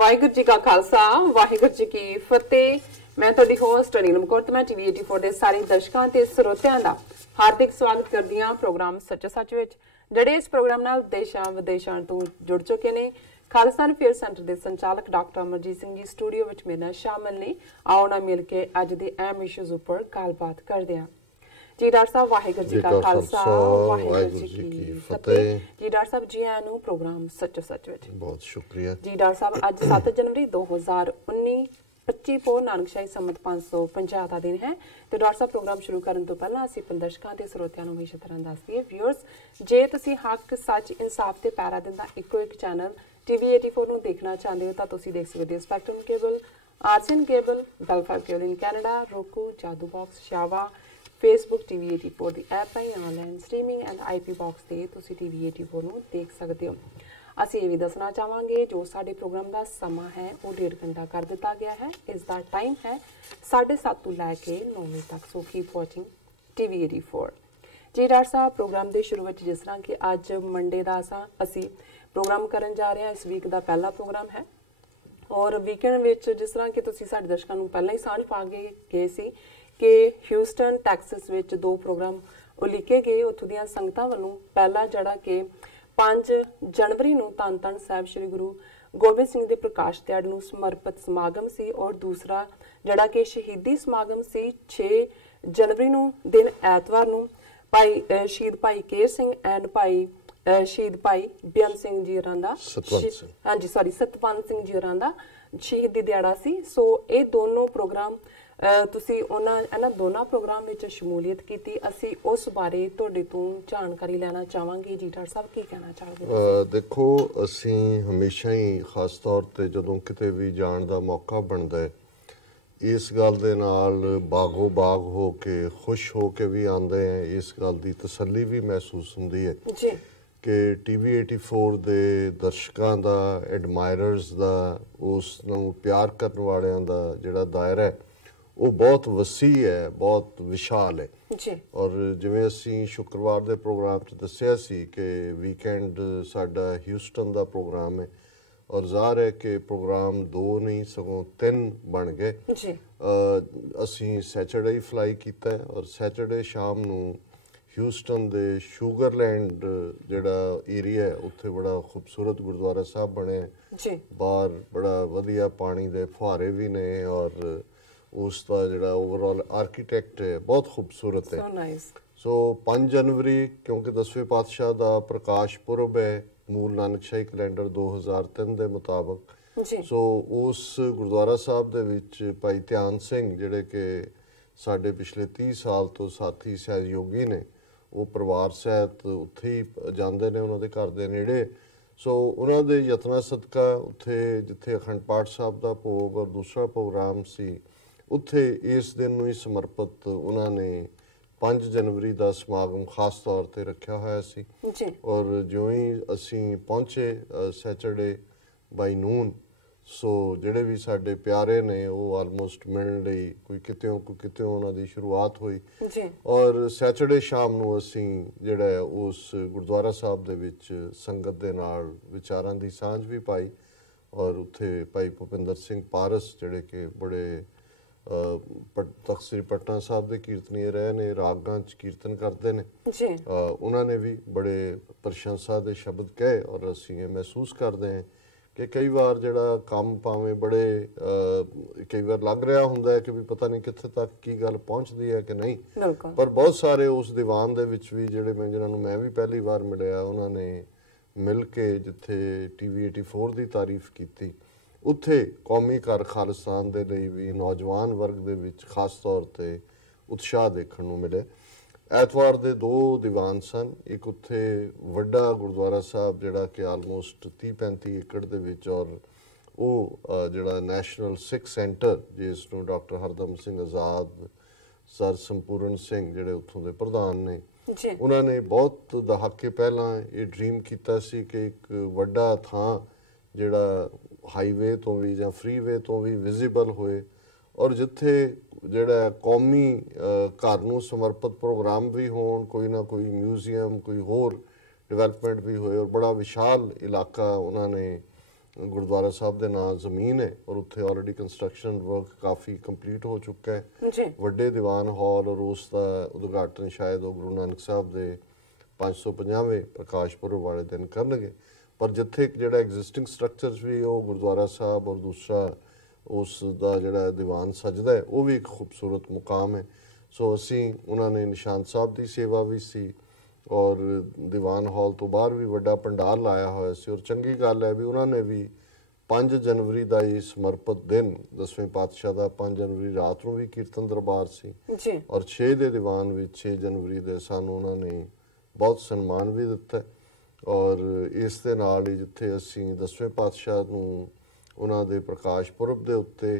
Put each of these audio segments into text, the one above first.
ਵਾਹਿਗੁਰੂ ਜੀ ਕਾ ਖਾਲਸਾ ਵਾਹਿਗੁਰੂ ਜੀ ਕੀ ਫਤਿਹ। मैं तुहाडी होस्ट नीलम कौर ते मैं टीवी 84 ਦੇ ਸਾਰੇ ਦਰਸ਼ਕਾਂ ਤੇ ਸਰੋਤਿਆਂ ਦਾ ਹਾਰਦਿਕ ਸਵਾਗਤ ਕਰਦੀ ਹਾਂ ਪ੍ਰੋਗਰਾਮ ਸੱਚ ਸੱਚ ਵਿੱਚ, ਜਿਹੜੇ ਇਸ ਪ੍ਰੋਗਰਾਮ ਨਾਲ ਦੇਸ਼ਾਂ ਵਿਦੇਸ਼ਾਂ ਤੋਂ ਜੁੜ ਚੁੱਕੇ ਨੇ। ਖਾਲਿਸਤਾਨ ਅਫੇਅਰ ਸੈਂਟਰ ਦੇ ਸੰਚਾਲਕ ਡਾਕਟਰ ਅਮਰਜੀਤ ਸਿੰਘ ਜੀ ਸਟੂਡੀਓ ਵਿੱਚ ਮੇਰੇ ਨਾਲ ਸ਼ਾਮਲ ਨੇ। ਆਓ ਨਾ ਮਿਲ ਕੇ ਅੱਜ ਦੇ ਅਹਿਮ ਇਸ਼ੂਜ਼ ਉੱਪਰ ਗੱਲਬਾਤ ਕਰਦੇ ਹਾਂ। जी डॉक्टर साहब वाहिगुरू जी का खालसा वाहिगुरू जी की फतेह। जी डॉक्टर साहब जी आया प्रोग्राम सचो सच विच बहुत शुक्रिया जी। डॉक्टर साहब अज 7 जनवरी 2019 25 पोह नानकशाही संमत 550 का दिन है। तो डॉक्टर साहब प्रोग्राम शुरू करने तो पहला असीं दर्शकों ते ਸਰੋਤਿਆਂ ਨੂੰ ਹਮੇਸ਼ਾ ਤਰ੍ਹਾਂ ਦੱਸ ਦਈਏ व्यूअर्स, ਜੇ ਤੁਸੀਂ ਹੱਕ ਸੱਚ ਇਨਸਾਫ ਤੇ ਪੈਰਾ ਦਿੰਦਾ ਇੱਕੋ ਇੱਕ ਚੈਨਲ TV 84 ਨੂੰ ਦੇਖਣਾ ਚਾਹੁੰਦੇ ਹੋ ਤਾਂ ਤੁਸੀਂ ਦੇਖ ਸਕਦੇ ਹੋ ਸਪੈਕਟਰਮ ਕੇਬਲ, ਆਰਸੀਐਨ ਕੇਬਲ, ਗਲਫਾ cable in Canada, roku, Jadoo box, ਸ਼ਾਵਾ, फेसबुक TV 84 ਦੀ ਐਪ ਹੈ online streaming and IP box ਤੇ ਤੁਸੀਂ TV 84 ਨੂੰ ਦੇਖ ਸਕਦੇ ਹੋ। ਅਸੀਂ ਇਹ ਵੀ ਦੱਸਣਾ ਚਾਹਾਂਗੇ ਜੋ ਸਾਡੇ ਪ੍ਰੋਗਰਾਮ ਦਾ ਸਮਾਂ ਹੈ ਉਹ 1.5 ਘੰਟਾ ਕਰ ਦਿੱਤਾ ਗਿਆ ਹੈ। ਇਸ ਦਾ ਟਾਈਮ ਹੈ 7:30 ਤੋਂ ਲੈ ਕੇ 9 ਵਜੇ ਤੱਕ। ਸੋ ਕੀਪ ਵਾਚਿੰਗ TV 84 ਜੀ। ਡਾਕਟਰ ਸਾਹਿਬ ਪ੍ਰੋਗਰਾਮ ਦੇ ਸ਼ੁਰੂ ਵਿੱਚ ਜਿਸ ਤਰ੍ਹਾਂ ਕਿ ਅੱਜ ਮੰਡੇ ਦਾ ਅਸੀਂ ਪ੍ਰੋਗਰਾਮ ਕਰਨ ਜਾ ਰਹੇ ਹਾਂ। ਇਸ ਵੀਕ ਦਾ ਪਹਿਲਾ ਪ੍ਰੋਗਰਾਮ ਹੈ ਔਰ ਵੀਕਐਂਡ ਵਿੱਚ ਜਿਸ ਤਰ੍ਹਾਂ ਕਿ ਤੁਸੀਂ ਸਾਡੇ ਦਰਸ਼ਕਾਂ ਨੂੰ ਪਹਿਲਾਂ ਹੀ ਸਾਂਝ ਪਾ ਗਏ ਸੀ ਕਿ ਹਿਊਸਟਨ ਟੈਕਸਸ ਵਿੱਚ 2 ਪ੍ਰੋਗਰਾਮ ਉਲੀਕੇ ਗਏ। ਉੱਥੋਂ ਦੀਆਂ ਸੰਗਤਾਂ ਵੱਲੋਂ ਪਹਿਲਾ ਜਿਹੜਾ ਕਿ 5 ਜਨਵਰੀ ਨੂੰ ਧੰਨ ਧੰਨ ਸਾਹਿਬ ਸ਼੍ਰੀ ਗੁਰੂ ਗੋਬਿੰਦ ਸਿੰਘ ਦੇ ਪ੍ਰਕਾਸ਼ ਦਿਹਾੜੇ ਨੂੰ ਸਮਰਪਿਤ ਸਮਾਗਮ ਸੀ ਔਰ ਦੂਸਰਾ ਜਿਹੜਾ ਕਿ ਸ਼ਹੀਦੀ ਸਮਾਗਮ ਸੀ 6 ਜਨਵਰੀ ਨੂੰ ਦਿਨ ਐਤਵਾਰ ਨੂੰ ਸ਼ਹੀਦ ਭਾਈ ਕੇਰ ਸਿੰਘ ਐਂਡ ਸ਼ਹੀਦ ਭਾਈ ਬੇਅੰਤ ਸਿੰਘ ਜੀ ਹੋਰਾਂ ਦਾ ਸਤਵੰਤ ਸਿੰਘ ਜੀ ਹੋਰਾਂ ਦਾ ਸ਼ਹੀਦੀ ਦਿਹਾੜਾ ਸੀ। ਸੋ ਇਹ ਦੋਨੋਂ ਪ੍ਰੋਗਰਾਮ ਤੁਸੀਂ ਇਹਨਾਂ ਦੋਨਾਂ ਪ੍ਰੋਗਰਾਮ ਵਿੱਚ ਸ਼ਮੂਲੀਅਤ ਕੀਤੀ। ਅਸੀਂ ਉਸ ਬਾਰੇ ਤੁਹਾਡੇ ਤੋਂ ਜਾਣਕਾਰੀ ਲੈਣਾ ਚਾਹਾਂਗੇ ਜੀ। ਡਾਕਟਰ ਸਾਹਿਬ ਕੀ ਕਹਿਣਾ ਚਾਹੋਗੇ? ਦੇਖੋ, ਅਸੀਂ ਹਮੇਸ਼ਾ ਹੀ ਖਾਸ ਤੌਰ ਤੇ ਜਦੋਂ ਕਿਤੇ ਵੀ ਜਾਣ ਦਾ ਮੌਕਾ ਬਣਦਾ ਹੈ ਇਸ ਗੱਲ ਦੇ ਨਾਲ ਬਾਗੋ ਬਾਗ ਹੋ ਕੇ ਖੁਸ਼ ਹੋ ਕੇ ਵੀ ਆਉਂਦੇ ਹਾਂ। ਇਸ ਗੱਲ ਦੀ ਤਸੱਲੀ ਵੀ ਮਹਿਸੂਸ ਹੁੰਦੀ ਹੈ ਜੀ ਕਿ TV 84 ਦੇ ਦਰਸ਼ਕਾਂ ਦਾ, ਐਡਮਾਇਰਰਸ ਦਾ, ਉਸ ਨੂੰ ਪਿਆਰ ਕਰਨ ਵਾਲਿਆਂ ਦਾ ਜਿਹੜਾ ਦਾਇਰਾ ਹੈ ਉਹ ਬਹੁਤ ਵਸੀ ਹੈ, ਬਹੁਤ ਵਿਸ਼ਾਲ ਹੈ ਜੀ। ਔਰ ਜਿਵੇਂ ਅਸੀਂ ਸ਼ੁੱਕਰਵਾਰ ਦੇ ਪ੍ਰੋਗਰਾਮ 'ਚ ਦੱਸਿਆ ਸੀ ਕਿ ਵੀਕਐਂਡ ਸਾਡਾ ਹਿਊਸਟਨ ਦਾ ਪ੍ਰੋਗਰਾਮ ਹੈ ਔਰ ਜ਼ਾਹਰ ਹੈ ਕਿ ਪ੍ਰੋਗਰਾਮ 2 ਨਹੀਂ ਸਗੋਂ 3 ਬਣ ਗਏ ਜੀ। ਅਸੀਂ ਸੈਚਰਡੇ ਹੀ ਫਲਾਈ ਕੀਤਾ ਔਰ ਸੈਚਰਡੇ ਸ਼ਾਮ ਨੂੰ ਹਿਊਸਟਨ ਦੇ ਸ਼ੂਗਰਲੈਂਡ ਜਿਹੜਾ ਏਰੀਆ ਹੈ ਉੱਥੇ ਬੜਾ ਖੂਬਸੂਰਤ ਗੁਰਦੁਆਰਾ ਸਾਹਿਬ ਬਣਿਆ ਜੀ। ਬਾਹਰ ਬੜਾ ਵਧੀਆ ਪਾਣੀ ਦੇ ਫੁਹਾਰੇ ਵੀ ਨੇ ਔਰ ਉਸ ਦਾ ਜਿਹੜਾ ਓਵਰਆਲ ਆਰਕੀਟੈਕਟ ਹੈ ਬਹੁਤ ਖੂਬਸੂਰਤ ਹੈ। ਸੋ 5 ਜਨਵਰੀ ਕਿਉਂਕਿ 10ਵੇਂ ਪਾਤਸ਼ਾਹ ਦਾ ਪ੍ਰਕਾਸ਼ ਪੁਰਬ ਹੈ ਮੂਲ ਨਾਨਕਸ਼ਾਹੀ ਕੈਲੰਡਰ 2003 ਦੇ ਮੁਤਾਬਕ। ਸੋ ਉਸ ਗੁਰਦੁਆਰਾ ਸਾਹਿਬ ਦੇ ਵਿੱਚ ਭਾਈ ਧਿਆਨ ਸਿੰਘ ਜਿਹੜੇ ਕਿ ਸਾਡੇ ਪਿਛਲੇ 30 ਸਾਲ ਤੋਂ ਸਾਥੀ ਸਹਿਯੋਗੀ ਨੇ, ਉਹ ਪਰਿਵਾਰ ਸਹਿਤ ਉੱਥੇ ਹੀ ਜਾਂਦੇ ਨੇ ਉਹਨਾਂ ਦੇ ਘਰ ਦੇ ਨੇੜੇ। ਸੋ ਉਹਨਾਂ ਦੇ ਯਤਨਾਂ ਸਦਕਾ ਉੱਥੇ ਜਿੱਥੇ ਅਖੰਡ ਪਾਠ ਸਾਹਿਬ ਦਾ ਭੋਗ ਔਰ ਦੂਸਰਾ ਪ੍ਰੋਗਰਾਮ ਸੀ ਉੱਥੇ ਇਸ ਦਿਨ ਨੂੰ ਹੀ ਸਮਰਪਿਤ ਉਹਨਾਂ ਨੇ 5 ਜਨਵਰੀ ਦਾ ਸਮਾਗਮ ਖਾਸ ਤੌਰ ਤੇ ਰੱਖਿਆ ਹੋਇਆ ਸੀ ਔਰ ਜਿਉਂ ਹੀ ਅਸੀਂ ਪਹੁੰਚੇ ਸੈਚਰਡੇ ਬਾਈ ਨੂਨ, ਸੋ ਜਿਹੜੇ ਵੀ ਸਾਡੇ ਪਿਆਰੇ ਨੇ ਉਹ ਆਲਮੋਸਟ ਮਿਲਣ ਲਈ ਕੋਈ ਕਿਤਿਓਂ ਉਹਨਾਂ ਦੀ ਸ਼ੁਰੂਆਤ ਹੋਈ ਔਰ ਸੈਚਰਡੇ ਸ਼ਾਮ ਨੂੰ ਅਸੀਂ ਜਿਹੜਾ ਉਸ ਗੁਰਦੁਆਰਾ ਸਾਹਿਬ ਦੇ ਵਿੱਚ ਸੰਗਤ ਦੇ ਨਾਲ ਵਿਚਾਰਾਂ ਦੀ ਸਾਂਝ ਵੀ ਪਾਈ ਔਰ ਉੱਥੇ ਭਾਈ ਭੁਪਿੰਦਰ ਸਿੰਘ ਪਾਰਸ ਜਿਹੜੇ ਕਿ ਬੜੇ ਤਖ਼ਤ ਸ੍ਰੀ ਪਟਨਾ ਸਾਹਿਬ ਦੇ ਕੀਰਤਨੀਏ ਰਹੇ ਨੇ, ਰਾਗਾਂ 'ਚ ਕੀਰਤਨ ਕਰਦੇ ਨੇ, ਉਹਨਾਂ ਨੇ ਵੀ ਬੜੇ ਪ੍ਰਸ਼ੰਸਾ ਦੇ ਸ਼ਬਦ ਕਹੇ ਔਰ ਅਸੀਂ ਇਹ ਮਹਿਸੂਸ ਕਰਦੇ ਹਾਂ ਕਿ ਕਈ ਵਾਰ ਜਿਹੜਾ ਕੰਮ ਭਾਵੇਂ ਬੜੇ ਕਈ ਵਾਰ ਲੱਗ ਰਿਹਾ ਹੁੰਦਾ ਹੈ ਕਿ ਵੀ ਪਤਾ ਨਹੀਂ ਕਿੱਥੇ ਤੱਕ ਕੀ ਗੱਲ ਪਹੁੰਚਦੀ ਹੈ ਕਿ ਨਹੀਂ, ਪਰ ਬਹੁਤ ਸਾਰੇ ਉਸ ਦੀਵਾਨ ਦੇ ਵਿੱਚ ਵੀ ਜਿਹਨਾਂ ਨੂੰ ਮੈਂ ਵੀ ਪਹਿਲੀ ਵਾਰ ਮਿਲਿਆ ਉਹਨਾਂ ਨੇ ਮਿਲ ਕੇ ਜਿੱਥੇ TV 84 ਦੀ ਤਾਰੀਫ ਕੀਤੀ ਉੱਥੇ ਕੌਮੀ ਘਰ ਖਾਲਿਸਤਾਨ ਦੇ ਲਈ ਵੀ ਨੌਜਵਾਨ ਵਰਗ ਦੇ ਵਿੱਚ ਖਾਸ ਤੌਰ ਤੇ ਉਤਸ਼ਾਹ ਦੇਖਣ ਨੂੰ ਮਿਲੇ। ਐਤਵਾਰ ਦੇ 2 ਦੀਵਾਨ ਸਨ, ਇੱਕ ਉੱਥੇ ਵੱਡਾ ਗੁਰਦੁਆਰਾ ਸਾਹਿਬ ਜਿਹੜਾ ਕਿ ਆਲਮੋਸਟ 30-35 ਏਕੜ ਦੇ ਵਿੱਚ ਔਰ ਉਹ ਜਿਹੜਾ ਨੈਸ਼ਨਲ ਸਿੱਖ ਸੈਂਟਰ ਜਿਸ ਨੂੰ ਡਾਕਟਰ ਹਰਦਮ ਸਿੰਘ ਆਜ਼ਾਦ, ਸਰ ਸੰਪੂਰਨ ਸਿੰਘ ਜਿਹੜੇ ਉੱਥੋਂ ਦੇ ਪ੍ਰਧਾਨ ਨੇ, ਉਹਨਾਂ ਨੇ ਬਹੁਤ ਦਹਾਕੇ ਪਹਿਲਾਂ ਇਹ ਡ੍ਰੀਮ ਕੀਤਾ ਸੀ ਕਿ ਇੱਕ ਵੱਡਾ ਥਾਂ ਜਿਹੜਾ ਹਾਈਵੇ ਤੋਂ ਵੀ ਜਾਂ ਫਰੀਵੇ ਤੋਂ ਵੀ ਵਿਜ਼ੀਬਲ ਹੋਏ ਔਰ ਜਿੱਥੇ ਜਿਹੜਾ ਕੌਮੀ ਘਰ ਨੂੰ ਸਮਰਪਿਤ ਪ੍ਰੋਗਰਾਮ ਵੀ ਹੋਣ, ਕੋਈ ਨਾ ਕੋਈ ਮਿਊਜ਼ੀਅਮ, ਕੋਈ ਹੋਰ ਡਿਵੈਲਪਮੈਂਟ ਵੀ ਹੋਏ ਔਰ ਬੜਾ ਵਿਸ਼ਾਲ ਇਲਾਕਾ ਉਹਨਾਂ ਨੇ ਗੁਰਦੁਆਰਾ ਸਾਹਿਬ ਦੇ ਨਾਂ ਜ਼ਮੀਨ ਹੈ ਔਰ ਉੱਥੇ ਆਲਰੇਡੀ ਕੰਸਟਰਕਸ਼ਨ ਵਰਕ ਕਾਫੀ ਕੰਪਲੀਟ ਹੋ ਚੁੱਕਾ ਹੈ ਜੀ। ਵੱਡੇ ਦੀਵਾਨ ਹਾਲ ਔਰ ਉਸ ਦਾ ਉਦਘਾਟਨ ਸ਼ਾਇਦ ਉਹ ਗੁਰੂ ਨਾਨਕ ਸਾਹਿਬ ਦੇ 550ਵੇਂ ਪ੍ਰਕਾਸ਼ ਪੁਰਬ ਵਾਲੇ ਦਿਨ ਕਰਨਗੇ। ਪਰ ਜਿੱਥੇ ਇੱਕ ਜਿਹੜਾ ਐਗਜ਼ਿਸਟਿੰਗ ਸਟਰਕਚਰਸ ਵੀ ਉਹ ਗੁਰਦੁਆਰਾ ਸਾਹਿਬ ਔਰ ਦੂਸਰਾ ਉਸ ਦਾ ਜਿਹੜਾ ਦੀਵਾਨ ਸਜਦਾ ਹੈ ਉਹ ਵੀ ਇੱਕ ਖੂਬਸੂਰਤ ਮੁਕਾਮ ਹੈ। ਸੋ ਅਸੀਂ ਉਹਨਾਂ ਨੇ ਨਿਸ਼ਾਨ ਸਾਹਿਬ ਦੀ ਸੇਵਾ ਵੀ ਸੀ ਔਰ ਦੀਵਾਨ ਹਾਲ ਤੋਂ ਬਾਹਰ ਵੀ ਵੱਡਾ ਪੰਡਾਲ ਲਾਇਆ ਹੋਇਆ ਸੀ। ਔਰ ਚੰਗੀ ਗੱਲ ਹੈ ਵੀ ਉਹਨਾਂ ਨੇ ਵੀ 5 ਜਨਵਰੀ ਦਾ ਹੀ ਸਮਰਪਿਤ ਦਿਨ 10ਵੇਂ ਪਾਤਸ਼ਾਹ ਦਾ 5 ਜਨਵਰੀ ਰਾਤ ਨੂੰ ਵੀ ਕੀਰਤਨ ਦਰਬਾਰ ਸੀ ਜੀ ਔਰ 6 ਦੇ ਦੀਵਾਨ ਵਿੱਚ 6 ਜਨਵਰੀ ਦੇ ਸਾਨੂੰ ਉਹਨਾਂ ਨੇ ਬਹੁਤ ਸਨਮਾਨ ਵੀ ਦਿੱਤਾ ਔਰ ਇਸ ਦੇ ਨਾਲ ਹੀ ਜਿੱਥੇ ਅਸੀਂ 10ਵੇਂ ਪਾਤਸ਼ਾਹ ਨੂੰ ਉਹਨਾਂ ਦੇ ਪ੍ਰਕਾਸ਼ ਪੁਰਬ ਦੇ ਉੱਤੇ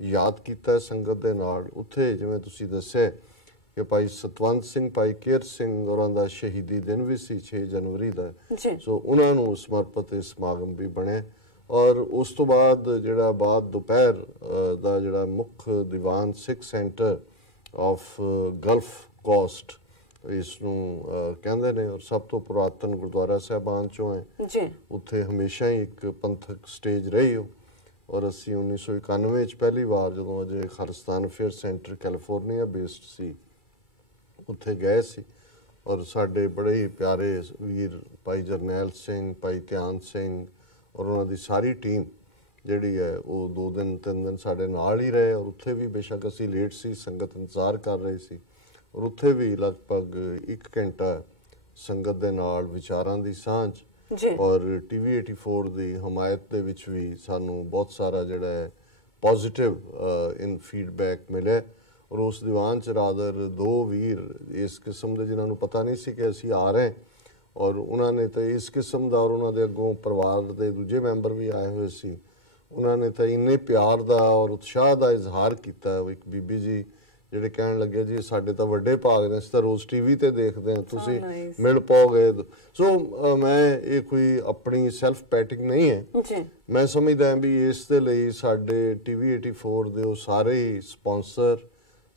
ਯਾਦ ਕੀਤਾ ਸੰਗਤ ਦੇ ਨਾਲ, ਉੱਥੇ ਜਿਵੇਂ ਤੁਸੀਂ ਦੱਸਿਆ ਕਿ ਭਾਈ ਸਤਵੰਤ ਸਿੰਘ ਭਾਈ ਕੇਰ ਸਿੰਘ ਹੋਰਾਂ ਦਾ ਸ਼ਹੀਦੀ ਦਿਨ ਵੀ ਸੀ 6 ਜਨਵਰੀ ਦਾ। ਸੋ ਉਹਨਾਂ ਨੂੰ ਸਮਰਪਿਤ ਇਹ ਸਮਾਗਮ ਵੀ ਬਣਿਆ ਔਰ ਉਸ ਤੋਂ ਬਾਅਦ ਜਿਹੜਾ ਬਾਅਦ ਦੁਪਹਿਰ ਦਾ ਜਿਹੜਾ ਮੁੱਖ ਦੀਵਾਨ ਸਿੱਖ ਸੈਂਟਰ ਆਫ ਗਲਫ ਕੋਸਟ ਇਸ ਨੂੰ ਕਹਿੰਦੇ ਨੇ ਔਰ ਸਭ ਤੋਂ ਪੁਰਾਤਨ ਗੁਰਦੁਆਰਾ ਸਾਹਿਬਾਨ ਚੋਂ ਹੈ। ਉੱਥੇ ਹਮੇਸ਼ਾ ਹੀ ਇੱਕ ਪੰਥਕ ਸਟੇਜ ਰਹੀ ਹੋ ਔਰ ਅਸੀਂ 1991 ਚ ਪਹਿਲੀ ਵਾਰ ਜਦੋਂ ਅਜੇ Khalistan affair centre California based ਸੀ ਉੱਥੇ ਗਏ ਸੀ ਔਰ ਸਾਡੇ ਬੜੇ ਹੀ ਪਿਆਰੇ ਵੀਰ ਭਾਈ ਜਰਨੈਲ ਸਿੰਘ ਭਾਈ ਧਿਆਨ ਸਿੰਘ ਔਰ ਉਹਨਾਂ ਦੀ ਸਾਰੀ ਟੀਮ ਜਿਹੜੀ ਹੈ ਉਹ 2 ਦਿਨ 3 ਦਿਨ ਸਾਡੇ ਨਾਲ ਹੀ ਰਹੇ ਔਰ ਉੱਥੇ ਵੀ ਬੇਸ਼ੱਕ ਅਸੀਂ ਲੇਟ ਸੀ ਸੰਗਤ ਇੰਤਜ਼ਾਰ ਕਰ ਰਹੀ ਸੀ ਔਰ ਉੱਥੇ ਵੀ ਲਗਭਗ 1 ਘੰਟਾ ਸੰਗਤ ਦੇ ਨਾਲ ਵਿਚਾਰਾਂ ਦੀ ਸਾਂਝ ਔਰ TV 84 ਦੀ ਹਮਾਇਤ ਦੇ ਵਿੱਚ ਵੀ ਸਾਨੂੰ ਬਹੁਤ ਸਾਰਾ ਜਿਹੜਾ ਹੈ ਪੋਜ਼ਿਟਿਵ ਇਨ ਫੀਡਬੈਕ ਮਿਲਿਆ ਔਰ ਉਸ ਦੀਵਾਨ ਚ ਰਾਦਰ 2 ਵੀਰ ਇਸ ਕਿਸਮ ਦੇ ਜਿਨ੍ਹਾਂ ਨੂੰ ਪਤਾ ਨਹੀਂ ਸੀ ਕਿ ਅਸੀਂ ਆ ਰਹੇ ਔਰ ਉਹਨਾਂ ਨੇ ਤਾਂ ਇਸ ਕਿਸਮ ਦਾ ਔਰ ਉਹਨਾਂ ਦੇ ਅੱਗੋਂ ਪਰਿਵਾਰ ਦੇ ਦੂਜੇ ਮੈਂਬਰ ਵੀ ਆਏ ਹੋਏ ਸੀ, ਉਹਨਾਂ ਨੇ ਤਾਂ ਇੰਨੇ ਪਿਆਰ ਦਾ ਔਰ ਉਤਸ਼ਾਹ ਦਾ ਇਜ਼ਹਾਰ ਕੀਤਾ। ਇੱਕ ਬੀਬੀ ਜੀ ਜਿਹੜੇ ਕਹਿਣ ਲੱਗੇ ਜੀ ਸਾਡੇ ਤਾਂ ਵੱਡੇ ਭਾਗ ਨੇ, ਅਸੀਂ ਤਾਂ ਰੋਜ਼ TV ਤੇ ਦੇਖਦੇ ਹਾਂ, ਤੁਸੀਂ ਮਿਲ ਪਾਓਗੇ। ਸੋ ਮੈਂ ਇਹ ਕੋਈ ਆਪਣੀ ਸੈਲਫ ਪੈਟਿੰਗ ਨਹੀਂ ਹੈ, ਮੈਂ ਸਮਝਦਾ ਵੀ ਇਸ ਦੇ ਲਈ ਸਾਡੇ TV 84 ਦੇ ਉਹ ਸਾਰੇ ਸਪਾਂਸਰ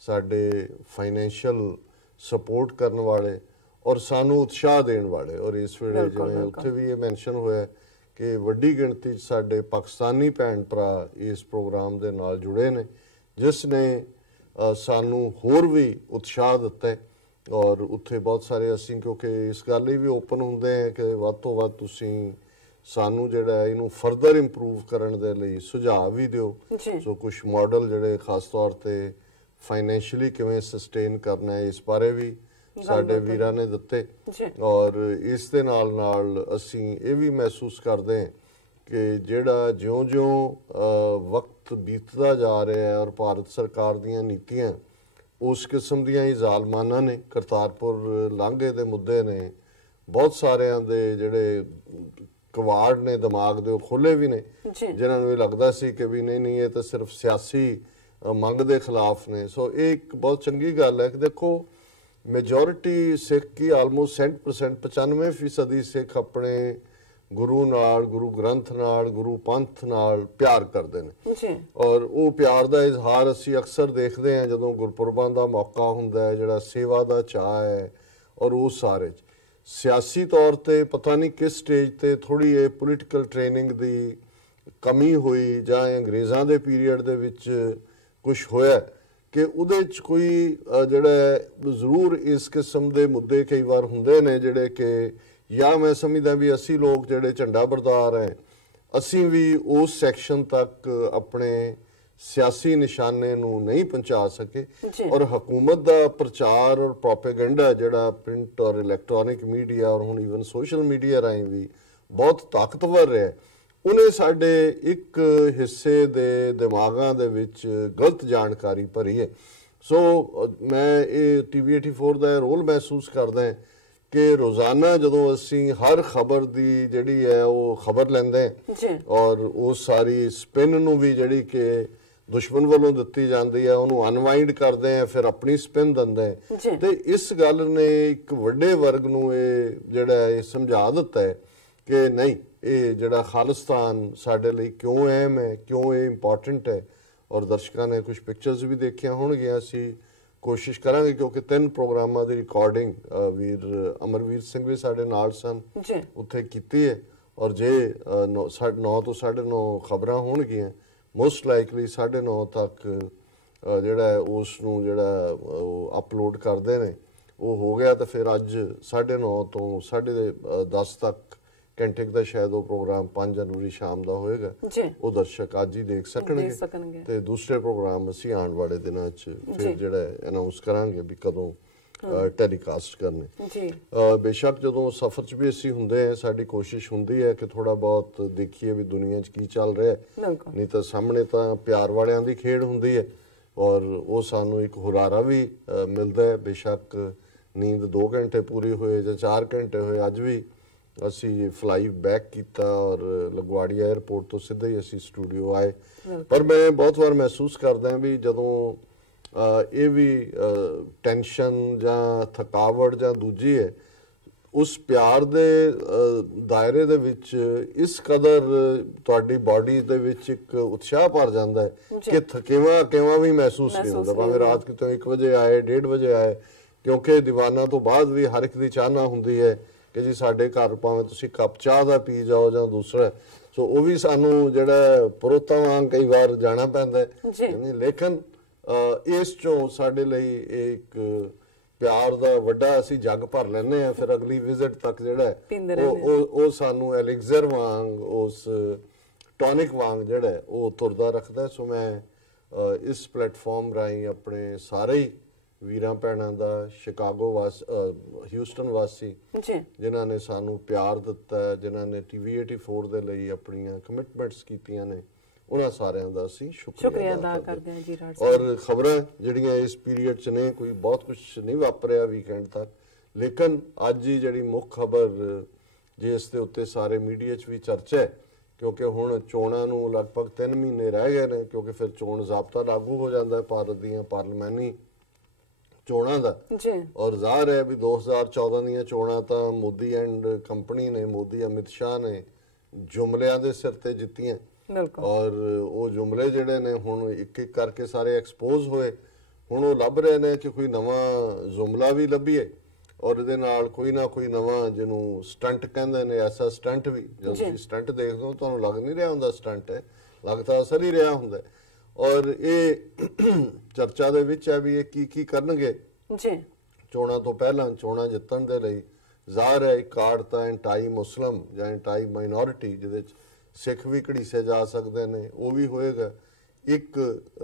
ਸਾਡੇ ਫਾਈਨੈਂਸ਼ੀਅਲ ਸਪੋਰਟ ਕਰਨ ਵਾਲੇ ਔਰ ਸਾਨੂੰ ਉਤਸ਼ਾਹ ਦੇਣ ਵਾਲੇ ਔਰ ਇਸ ਵੇਲੇ ਜਿਵੇਂ ਉੱਥੇ ਵੀ ਇਹ ਮੈਂਸ਼ਨ ਹੋਇਆ ਕਿ ਵੱਡੀ ਗਿਣਤੀ 'ਚ ਸਾਡੇ ਪਾਕਿਸਤਾਨੀ ਭੈਣ ਭਰਾ ਇਸ ਪ੍ਰੋਗਰਾਮ ਦੇ ਨਾਲ ਜੁੜੇ ਨੇ ਜਿਸ ਨੇ ਸਾਨੂੰ ਹੋਰ ਵੀ ਉਤਸ਼ਾਹ ਦਿੱਤਾ ਔਰ ਉੱਥੇ ਬਹੁਤ ਸਾਰੇ ਅਸੀਂ ਕਿਉਂਕਿ ਇਸ ਗੱਲ ਲਈ ਵੀ ਓਪਨ ਹੁੰਦੇ ਹਾਂ ਕਿ ਵੱਧ ਤੋਂ ਵੱਧ ਤੁਸੀਂ ਸਾਨੂੰ ਜਿਹੜਾ ਇਹਨੂੰ ਫਰਦਰ ਇੰਪਰੂਵ ਕਰਨ ਦੇ ਲਈ ਸੁਝਾਅ ਵੀ ਦਿਓ। ਸੋ ਕੁਝ ਮਾਡਲ ਜਿਹੜੇ ਖਾਸ ਤੌਰ ਤੇ ਫਾਈਨੈਂਸ਼ੀਅਲੀ ਕਿਵੇਂ ਸਸਟੇਨ ਕਰਨਾ ਹੈ ਇਸ ਬਾਰੇ ਵੀ ਸਾਡੇ ਵੀਰਾਂ ਨੇ ਦਿੱਤੇ ਔਰ ਇਸ ਦੇ ਨਾਲ ਨਾਲ ਅਸੀਂ ਇਹ ਵੀ ਮਹਿਸੂਸ ਕਰਦੇ ਹਾਂ ਕਿ ਜਿਹੜਾ ਜਿਉਂ-ਜਿਉਂ ਵਕਤ ਬੀਤਦਾ ਜਾ ਰਿਹਾ ਹੈ ਔਰ ਭਾਰਤ ਸਰਕਾਰ ਦੀਆਂ ਨੀਤੀਆਂ ਉਸ ਕਿਸਮ ਦੀਆਂ ਹੀ ਜ਼ਾਲਮਾਨਾ ਨੇ, ਕਰਤਾਰਪੁਰ ਲਾਂਘੇ ਦੇ ਮੁੱਦੇ ਨੇ, ਬਹੁਤ ਸਾਰਿਆਂ ਦੇ ਜਿਹੜੇ ਕਵਾੜ ਨੇ ਦਿਮਾਗ ਦੇ ਉਹ ਖੋਲੇ ਵੀ ਨੇ ਜਿਨ੍ਹਾਂ ਨੂੰ ਇਹ ਲੱਗਦਾ ਸੀ ਕਿ ਵੀ ਨਹੀਂ ਇਹ ਤਾਂ ਸਿਰਫ ਸਿਆਸੀ ਮੰਗ ਦੇ ਖਿਲਾਫ ਨੇ। ਸੋ ਇਹ ਇੱਕ ਬਹੁਤ ਚੰਗੀ ਗੱਲ ਹੈ ਕਿ ਦੇਖੋ ਮੈਜੋਰਿਟੀ ਸਿੱਖ ਕੀ ਆਲਮੋਸਟ 100% 95% ਸਿੱਖ ਆਪਣੇ ਗੁਰੂ ਨਾਲ, ਗੁਰੂ ਗ੍ਰੰਥ ਨਾਲ, ਗੁਰੂ ਪੰਥ ਨਾਲ ਪਿਆਰ ਕਰਦੇ ਨੇ ਔਰ ਉਹ ਪਿਆਰ ਦਾ ਇਜ਼ਹਾਰ ਅਸੀਂ ਅਕਸਰ ਦੇਖਦੇ ਹਾਂ ਜਦੋਂ ਗੁਰਪੁਰਬਾਂ ਦਾ ਮੌਕਾ ਹੁੰਦਾ ਹੈ, ਜਿਹੜਾ ਸੇਵਾ ਦਾ ਚਾਅ ਹੈ ਔਰ ਉਹ ਸਾਰੇ ਸਿਆਸੀ ਤੌਰ ਤੇ ਪਤਾ ਨਹੀਂ ਕਿਸ ਸਟੇਜ ਤੇ ਥੋੜੀ ਇਹ ਪੋਲੀਟੀਕਲ ਟ੍ਰੇਨਿੰਗ ਦੀ ਕਮੀ ਹੋਈ ਜਾਂ ਅੰਗਰੇਜ਼ਾਂ ਦੇ ਪੀਰੀਅਡ ਦੇ ਵਿੱਚ ਕੁਝ ਹੋਇਆ ਕਿ ਉਹਦੇ 'ਚ ਕੋਈ ਜਿਹੜਾ ਜ਼ਰੂਰ ਇਸ ਕਿਸਮ ਦੇ ਮੁੱਦੇ ਕਈ ਵਾਰ ਹੁੰਦੇ ਨੇ ਜਿਹੜੇ ਕਿ ਜਾਂ ਮੈਂ ਸਮਝਦਾ ਵੀ ਅਸੀਂ ਲੋਕ ਜਿਹੜੇ ਝੰਡਾ ਬਰਦਾਰ ਹੈ ਅਸੀਂ ਵੀ ਉਸ ਸੈਕਸ਼ਨ ਤੱਕ ਆਪਣੇ ਸਿਆਸੀ ਨਿਸ਼ਾਨੇ ਨੂੰ ਨਹੀਂ ਪਹੁੰਚਾ ਸਕੇ ਔਰ ਹਕੂਮਤ ਦਾ ਪ੍ਰਚਾਰ ਔਰ ਪ੍ਰੋਪੇਗੈਂਡਾ ਜਿਹੜਾ ਪ੍ਰਿੰਟ ਔਰ ਇਲੈਕਟ੍ਰੋਨਿਕ ਮੀਡੀਆ ਔਰ ਹੁਣ ਈਵਨ ਸੋਸ਼ਲ ਮੀਡੀਆ ਰਾਹੀਂ ਵੀ ਬਹੁਤ ਤਾਕਤਵਰ ਰਿਹਾ ਉਹਨੇ ਸਾਡੇ ਇੱਕ ਹਿੱਸੇ ਦੇ ਦਿਮਾਗਾਂ ਦੇ ਵਿੱਚ ਗਲਤ ਜਾਣਕਾਰੀ ਭਰੀ ਹੈ। ਸੋ ਮੈਂ ਇਹ TV 84 ਦਾ ਰੋਲ ਮਹਿਸੂਸ ਕਰਦਾ ਹਾਂ ਕਿ ਰੋਜ਼ਾਨਾ ਜਦੋਂ ਅਸੀਂ ਹਰ ਖਬਰ ਦੀ ਜਿਹੜੀ ਹੈ ਉਹ ਖਬਰ ਲੈਂਦੇ ਔਰ ਉਹ ਸਾਰੀ ਸਪਿਨ ਨੂੰ ਵੀ ਜਿਹੜੀ ਕਿ ਦੁਸ਼ਮਣ ਵੱਲੋਂ ਦਿੱਤੀ ਜਾਂਦੀ ਹੈ ਉਹਨੂੰ ਅਨਵਾਈਂਡ ਕਰਦੇ ਆ ਫਿਰ ਆਪਣੀ ਸਪਿਨ ਦਿੰਦੇ ਤੇ ਇਸ ਗੱਲ ਨੇ ਇੱਕ ਵੱਡੇ ਵਰਗ ਨੂੰ ਇਹ ਜਿਹੜਾ ਇਹ ਸਮਝਾ ਦਿੱਤਾ ਹੈ ਕਿ ਨਹੀਂ ਇਹ ਜਿਹੜਾ ਖਾਲਿਸਤਾਨ ਸਾਡੇ ਲਈ ਕਿਉਂ ਅਹਿਮ ਹੈ, ਕਿਉਂ ਇਹ ਇੰਪੋਰਟੈਂਟ ਹੈ ਔਰ ਦਰਸ਼ਕਾਂ ਨੇ ਕੁਝ ਪਿਕਚਰਸ ਵੀ ਦੇਖੀਆਂ ਹੋਣਗੀਆਂ। ਅਸੀਂ ਕੋਸ਼ਿਸ਼ ਕਰਾਂਗੇ ਕਿਉਂਕਿ 3 ਪ੍ਰੋਗਰਾਮਾਂ ਦੀ ਰਿਕਾਰਡਿੰਗ ਵੀਰ ਅਮਰਵੀਰ ਸਿੰਘ ਵੀ ਸਾਡੇ ਨਾਲ ਸਨ ਉੱਥੇ ਕੀਤੀ ਹੈ ਔਰ ਜੇ 9 ਤੋਂ 9:30 ਖਬਰਾਂ ਹੋਣਗੀਆਂ, ਮੋਸਟ ਲਾਈਕਲੀ 9:30 ਤੱਕ ਜਿਹੜਾ ਉਸ ਨੂੰ ਜਿਹੜਾ ਉਹ ਅਪਲੋਡ ਕਰਦੇ ਨੇ ਉਹ ਹੋ ਗਿਆ, ਤਾਂ ਫਿਰ ਅੱਜ 9:30 ਤੋਂ 10:30 ਤੱਕ ਘੰਟੇ ਦਾ ਸ਼ਾਇਦ ਉਹ ਪ੍ਰੋਗਰਾਮ 5 ਜਨਵਰੀ ਸ਼ਾਮ ਦਾ ਹੋਏਗਾ, ਉਹ ਦਰਸ਼ਕ ਅੱਜ ਹੀ ਦੇਖ ਸਕਣਗੇ। ਤੇ ਦੂਸਰੇ ਪ੍ਰੋਗਰਾਮ ਅਸੀਂ ਆਉਣ ਵਾਲੇ ਦਿਨਾਂ 'ਚ ਫਿਰ ਜਿਹੜਾ ਅਨਾਉਂਸ ਕਰਾਂਗੇ ਵੀ ਕਦੋਂ ਟੈਲੀਕਾਸਟ ਕਰਨੇ। ਬੇਸ਼ੱਕ ਜਦੋਂ ਸਫ਼ਰ 'ਚ ਵੀ ਅਸੀਂ ਹੁੰਦੇ ਹਾਂ, ਸਾਡੀ ਕੋਸ਼ਿਸ਼ ਹੁੰਦੀ ਹੈ ਕਿ ਥੋੜਾ ਬਹੁਤ ਦੇਖੀਏ ਵੀ ਦੁਨੀਆ 'ਚ ਕੀ ਚੱਲ ਰਿਹਾ, ਨਹੀਂ ਤਾਂ ਸਾਹਮਣੇ ਤਾਂ ਪਿਆਰ ਵਾਲਿਆਂ ਦੀ ਖੇਡ ਹੁੰਦੀ ਹੈ ਔਰ ਉਹ ਸਾਨੂੰ ਇੱਕ ਹੁਰਾਰਾ ਵੀ ਮਿਲਦਾ ਹੈ। ਬੇਸ਼ੱਕ ਨੀਂਦ 2 ਘੰਟੇ ਪੂਰੀ ਹੋਏ ਜਾਂ 4 ਘੰਟੇ ਹੋਏ, ਅੱਜ ਵੀ ਅਸੀਂ ਫਲਾਈ ਬੈਕ ਕੀਤਾ ਔਰ ਲਗਵਾੜੀਆ 에ਅਰਪੋਰਟ ਤੋਂ ਸਿੱਧਾ ਹੀ ਅਸੀਂ ਸਟੂਡੀਓ ਆਏ। ਪਰ ਮੈਂ ਬਹੁਤ ਵਾਰ ਮਹਿਸੂਸ ਕਰਦਾ ਵੀ ਜਦੋਂ ਇਹ ਵੀ ਟੈਨਸ਼ਨ ਜਾਂ ਥਕਾਵਟ ਜਾਂ ਦੂਜੀ ਹੈ, ਉਸ ਪਿਆਰ ਦੇ ਦਾਇਰੇ ਦੇ ਵਿੱਚ ਇਸ ਕਦਰ ਤੁਹਾਡੀ ਬਾਡੀ ਦੇ ਵਿੱਚ ਇੱਕ ਉਤਸ਼ਾਹ ਭਰ ਜਾਂਦਾ ਹੈ ਕਿ ਥਕੇਵਾਂ ਵੀ ਮਹਿਸੂਸ ਨਹੀਂ ਹੁੰਦਾ, ਭਾਵੇਂ ਰਾਤ ਕਿਤੋਂ 1 ਵਜੇ ਆਏ 1:30 ਵਜੇ ਆਏ, ਕਿਉਂਕਿ ਦੀਵਾਨਾ ਤੋਂ ਬਾਅਦ ਵੀ ਹਰ ਇੱਕ ਦੀ ਚਾਹਨਾ ਹੁੰਦੀ ਹੈ ਕਿ ਜੀ ਸਾਡੇ ਘਰ ਭਾਵੇਂ ਤੁਸੀਂ ਕੱਪ ਚਾਹ ਦਾ ਪੀ ਜਾਓ ਜਾਂ ਦੂਸਰਾ, ਸੋ ਉਹ ਵੀ ਸਾਨੂੰ ਜਿਹੜਾ ਪਰੋਤਾ ਵਾਂਗ ਕਈ ਵਾਰ ਜਾਣਾ ਪੈਂਦਾ ਹੈ। ਲੇਕਿਨ ਇਸ ਚੋਂ ਸਾਡੇ ਲਈ ਇੱਕ ਪਿਆਰ ਦਾ ਵੱਡਾ ਅਸੀਂ ਜੱਗ ਭਰ ਲੈਂਦੇ ਹਾਂ, ਫਿਰ ਅਗਲੀ ਵਿਜ਼ਿਟ ਤੱਕ ਜਿਹੜਾ ਉਹ ਸਾਨੂੰ ਐਲਿਕਜ਼ਰ ਵਾਂਗ, ਉਸ ਟੌਨਿਕ ਵਾਂਗ ਜਿਹੜਾ ਉਹ ਤੁਰਦਾ ਰੱਖਦਾ। ਸੋ ਮੈਂ ਇਸ ਪਲੇਟਫਾਰਮ ਰਾਹੀਂ ਆਪਣੇ ਸਾਰੇ ਹੀ ਵੀਰਾਂ ਭੈਣਾਂ ਦਾ, ਸ਼ਿਕਾਗੋ ਹਿਊਸਟਨ ਵਾਸੀ ਜਿਨ੍ਹਾਂ ਨੇ ਸਾਨੂੰ ਪਿਆਰ ਦਿੱਤਾ, ਜਿਨ੍ਹਾਂ ਨੇ TV 84 ਦੇ ਲਈ ਆਪਣੀਆਂ ਕਮਿਟਮੈਂਟਸ ਕੀਤੀਆਂ ਨੇ, ਉਹਨਾਂ ਸਾਰਿਆਂ ਦਾ ਅਸੀਂ ਸ਼ੁਕਰੀਆ ਅਦਾ ਕਰਦੇ ਹਾਂ ਜੀ। ਔਰ ਖਬਰਾਂ ਜਿਹੜੀਆਂ ਇਸ ਪੀਰੀਅਡ 'ਚ ਨੇ, ਕੋਈ ਬਹੁਤ ਕੁਝ ਨਹੀਂ ਵਾਪਰਿਆ ਵੀਕਐਂਡ ਤੱਕ, ਲੇਕਿਨ ਅੱਜ ਹੀ ਜਿਹੜੀ ਮੁੱਖ ਖਬਰ ਜਿਸ ਦੇ ਉੱਤੇ ਸਾਰੇ ਮੀਡੀਆ 'ਚ ਵੀ ਚਰਚਾ ਹੈ, ਕਿਉਂਕਿ ਹੁਣ ਚੋਣਾਂ ਨੂੰ ਲਗਭਗ 3 ਮਹੀਨੇ ਰਹਿ ਗਏ ਨੇ, ਕਿਉਂਕਿ ਫਿਰ ਚੋਣ ਜ਼ਾਬਤਾ ਲਾਗੂ ਹੋ ਜਾਂਦਾ ਹੈ ਭਾਰਤ ਦੀਆਂ ਪਾਰਲੀਮਾਨੀ ਚੋਣਾਂ ਦਾ। ਔਰ ਜ਼ਾਹਰ ਹੈ ਵੀ 2014 ਦੀਆਂ ਚੋਣਾਂ ਤਾਂ ਮੋਦੀ ਐਂਡ ਕੰਪਨੀ ਨੇ, ਮੋਦੀ ਅਮਿਤ ਸ਼ਾਹ ਨੇ ਜੁਮਲਿਆਂ ਦੇ ਸਿਰ ਤੇ ਜਿੱਤੀਆਂ, ਔਰ ਉਹ ਜੁਮਲੇ ਜਿਹੜੇ ਨੇ ਹੁਣ ਇੱਕ ਇੱਕ ਕਰਕੇ ਸਾਰੇ ਐਕਸਪੋਜ਼ ਹੋਏ। ਹੁਣ ਉਹ ਲੱਭ ਰਹੇ ਨੇ ਕਿ ਕੋਈ ਨਵਾਂ ਜੁਮਲਾ ਵੀ ਲੱਭੀਏ ਔਰ ਇਹਦੇ ਨਾਲ ਕੋਈ ਨਾ ਕੋਈ ਨਵਾਂ, ਜਿਹਨੂੰ ਸਟੰਟ ਕਹਿੰਦੇ ਨੇ, ਐਸਾ ਸਟੰਟ ਵੀ, ਜਦੋਂ ਤੁਸੀਂ ਸਟੰਟ ਦੇਖਦੇ ਹੋ ਤੁਹਾਨੂੰ ਲੱਗ ਨਹੀਂ ਰਿਹਾ ਹੁੰਦਾ ਸਟੰਟ ਹੈ, ਲੱਗਦਾ ਅਸਰ ਹੀ ਰਿਹਾ ਹੁੰਦਾ। ਔਰ ਇਹ ਚਰਚਾ ਦੇ ਵਿੱਚ ਹੈ ਵੀ ਇਹ ਕੀ ਕਰਨਗੇ ਚੋਣਾਂ ਤੋਂ ਪਹਿਲਾਂ, ਚੋਣਾਂ ਜਿੱਤਣ ਦੇ ਲਈ। ਜ਼ਾਹਰ ਹੈ ਇੱਕ ਕਾਰਡ ਤਾਂ ਐਂਟਾਈ ਮੁਸਲਮ ਜਾਂ ਐਂਟਾਈ ਮਾਈਨੋਰਿਟੀ, ਜਿਹਦੇ 'ਚ ਸਿੱਖ ਵੀ ਘੜੀਸੇ ਜਾ ਸਕਦੇ ਨੇ, ਉਹ ਵੀ ਹੋਏਗਾ। ਇੱਕ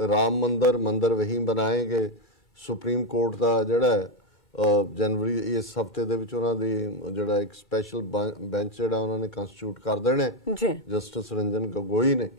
ਰਾਮ ਮੰਦਰ ਵਹੀਂ ਬਣਾਏ ਗਏ। ਸੁਪਰੀਮ ਕੋਰਟ ਦਾ ਜਿਹੜਾ ਜਨਵਰੀ ਇਸ ਹਫਤੇ ਦੇ ਵਿੱਚ ਉਹਨਾਂ ਦੀ ਜਿਹੜਾ ਇੱਕ ਸਪੈਸ਼ਲ ਬੈਂਚ ਜਿਹੜਾ ਉਹਨਾਂ ਨੇ ਕੰਸਟੀਟਿਊਟ ਕਰ ਦੇਣਾ ਜਸਟਿਸ ਰੰਜਨ ਗੋਗੋਈ ਨੇ,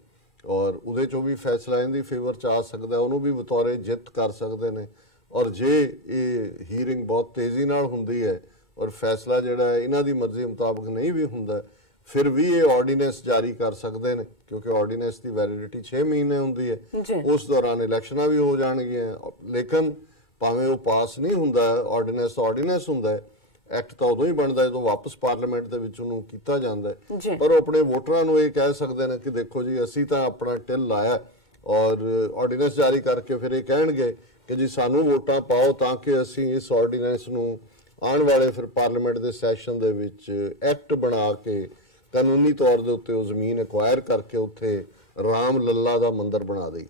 ਔਰ ਉਹਦੇ 'ਚੋਂ ਵੀ ਫੈਸਲਾ ਇਹਦੀ ਫੇਵਰ 'ਚ ਆ ਸਕਦਾ, ਉਹਨੂੰ ਵੀ ਬਤੌਰੇ ਜਿੱਤ ਕਰ ਸਕਦੇ ਨੇ। ਔਰ ਜੇ ਇਹ ਹੀਅਰਿੰਗ ਬਹੁਤ ਤੇਜ਼ੀ ਨਾਲ ਹੁੰਦੀ ਹੈ ਔਰ ਫੈਸਲਾ ਜਿਹੜਾ ਇਹਨਾਂ ਦੀ ਮਰਜ਼ੀ ਮੁਤਾਬਕ ਨਹੀਂ ਵੀ ਹੁੰਦਾ, ਫਿਰ ਵੀ ਇਹ ਆਰਡੀਨੈਂਸ ਜਾਰੀ ਕਰ ਸਕਦੇ ਨੇ, ਕਿਉਂਕਿ ਆਰਡੀਨੈਂਸ ਦੀ ਵੈਲਿਡਿਟੀ 6 ਮਹੀਨੇ ਹੁੰਦੀ ਹੈ। ਉਸ ਦੌਰਾਨ ਇਲੈਕਸ਼ਨਾਂ ਵੀ ਹੋ ਜਾਣਗੀਆਂ, ਲੇਕਿਨ ਭਾਵੇਂ ਉਹ ਪਾਸ ਨਹੀਂ ਹੁੰਦਾ ਆਰਡੀਨੈਂਸ ਹੁੰਦਾ ਹੈ, ਐਕਟ ਤਾਂ ਉਦੋਂ ਹੀ ਬਣਦਾ ਜਦੋਂ ਵਾਪਸ ਪਾਰਲੀਮੈਂਟ ਦੇ ਵਿੱਚ ਉਹਨੂੰ ਕੀਤਾ ਜਾਂਦਾ ਹੈ। ਪਰ ਉਹ ਆਪਣੇ ਵੋਟਰਾਂ ਨੂੰ ਇਹ ਕਹਿ ਸਕਦੇ ਨੇ ਕਿ ਦੇਖੋ ਜੀ ਅਸੀਂ ਤਾਂ ਆਪਣਾ ਟਿਲ ਲਾਇਆ, ਔਰ ਆਰਡੀਨੈਂਸ ਜਾਰੀ ਕਰਕੇ ਫਿਰ ਇਹ ਕਹਿਣਗੇ ਕਿ ਜੀ ਸਾਨੂੰ ਵੋਟਾਂ ਪਾਓ ਤਾਂ ਕਿ ਅਸੀਂ ਇਸ ਆਰਡੀਨੈਂਸ ਨੂੰ ਆਉਣ ਵਾਲੇ ਫਿਰ ਪਾਰਲੀਮੈਂਟ ਦੇ ਸੈਸ਼ਨ ਦੇ ਵਿੱਚ ਐਕਟ ਬਣਾ ਕੇ ਕਾਨੂੰਨੀ ਤੌਰ ਦੇ ਉੱਤੇ ਉਹ ਜ਼ਮੀਨ ਐਕਵਾਇਰ ਕਰਕੇ ਉੱਥੇ ਰਾਮ ਲੱਲਾ ਦਾ ਮੰਦਿਰ ਬਣਾ ਦੇਈ।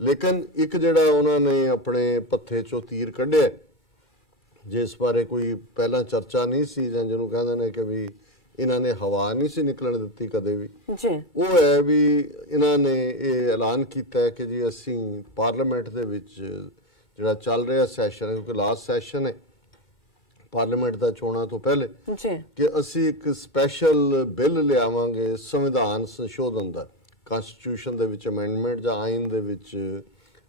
ਲੇਕਿਨ ਇੱਕ ਜਿਹੜਾ ਉਹਨਾਂ ਨੇ ਆਪਣੇ ਪੱਥੇ 'ਚੋਂ ਤੀਰ ਕੱਢਿਆ, ਜਿਸ ਬਾਰੇ ਕੋਈ ਪਹਿਲਾਂ ਚਰਚਾ ਨਹੀਂ ਸੀ, ਜਾਂ ਜਿਹਨੂੰ ਕਹਿੰਦੇ ਨੇ ਕਿ ਵੀ ਇਹਨਾਂ ਨੇ ਹਵਾ ਨਹੀਂ ਸੀ ਨਿਕਲਣ ਦਿੱਤੀ ਕਦੇ ਵੀ, ਉਹ ਹੈ ਵੀ ਇਹਨਾਂ ਨੇ ਇਹ ਐਲਾਨ ਕੀਤਾ ਹੈ ਕਿ ਜੀ ਅਸੀਂ ਪਾਰਲੀਮੈਂਟ ਦੇ ਵਿੱਚ ਜਿਹੜਾ ਚੱਲ ਰਿਹਾ ਸੈਸ਼ਨ ਹੈ, ਕਿਉਂਕਿ ਲਾਸਟ ਸੈਸ਼ਨ ਹੈ ਪਾਰਲੀਮੈਂਟ ਦਾ ਚੋਣਾਂ ਤੋਂ ਪਹਿਲੇ, ਕਿ ਅਸੀਂ ਇੱਕ ਸਪੈਸ਼ਲ ਬਿੱਲ ਲਿਆਵਾਂਗੇ ਸੰਵਿਧਾਨ ਸੰਸ਼ੋਧਨ ਦਾ, ਕਨਸਟੀਟਿਊਸ਼ਨ ਦੇ ਵਿੱਚ ਅਮੈਂਡਮੈਂਟ ਜਾਂ ਆਇਨ ਦੇ ਵਿੱਚ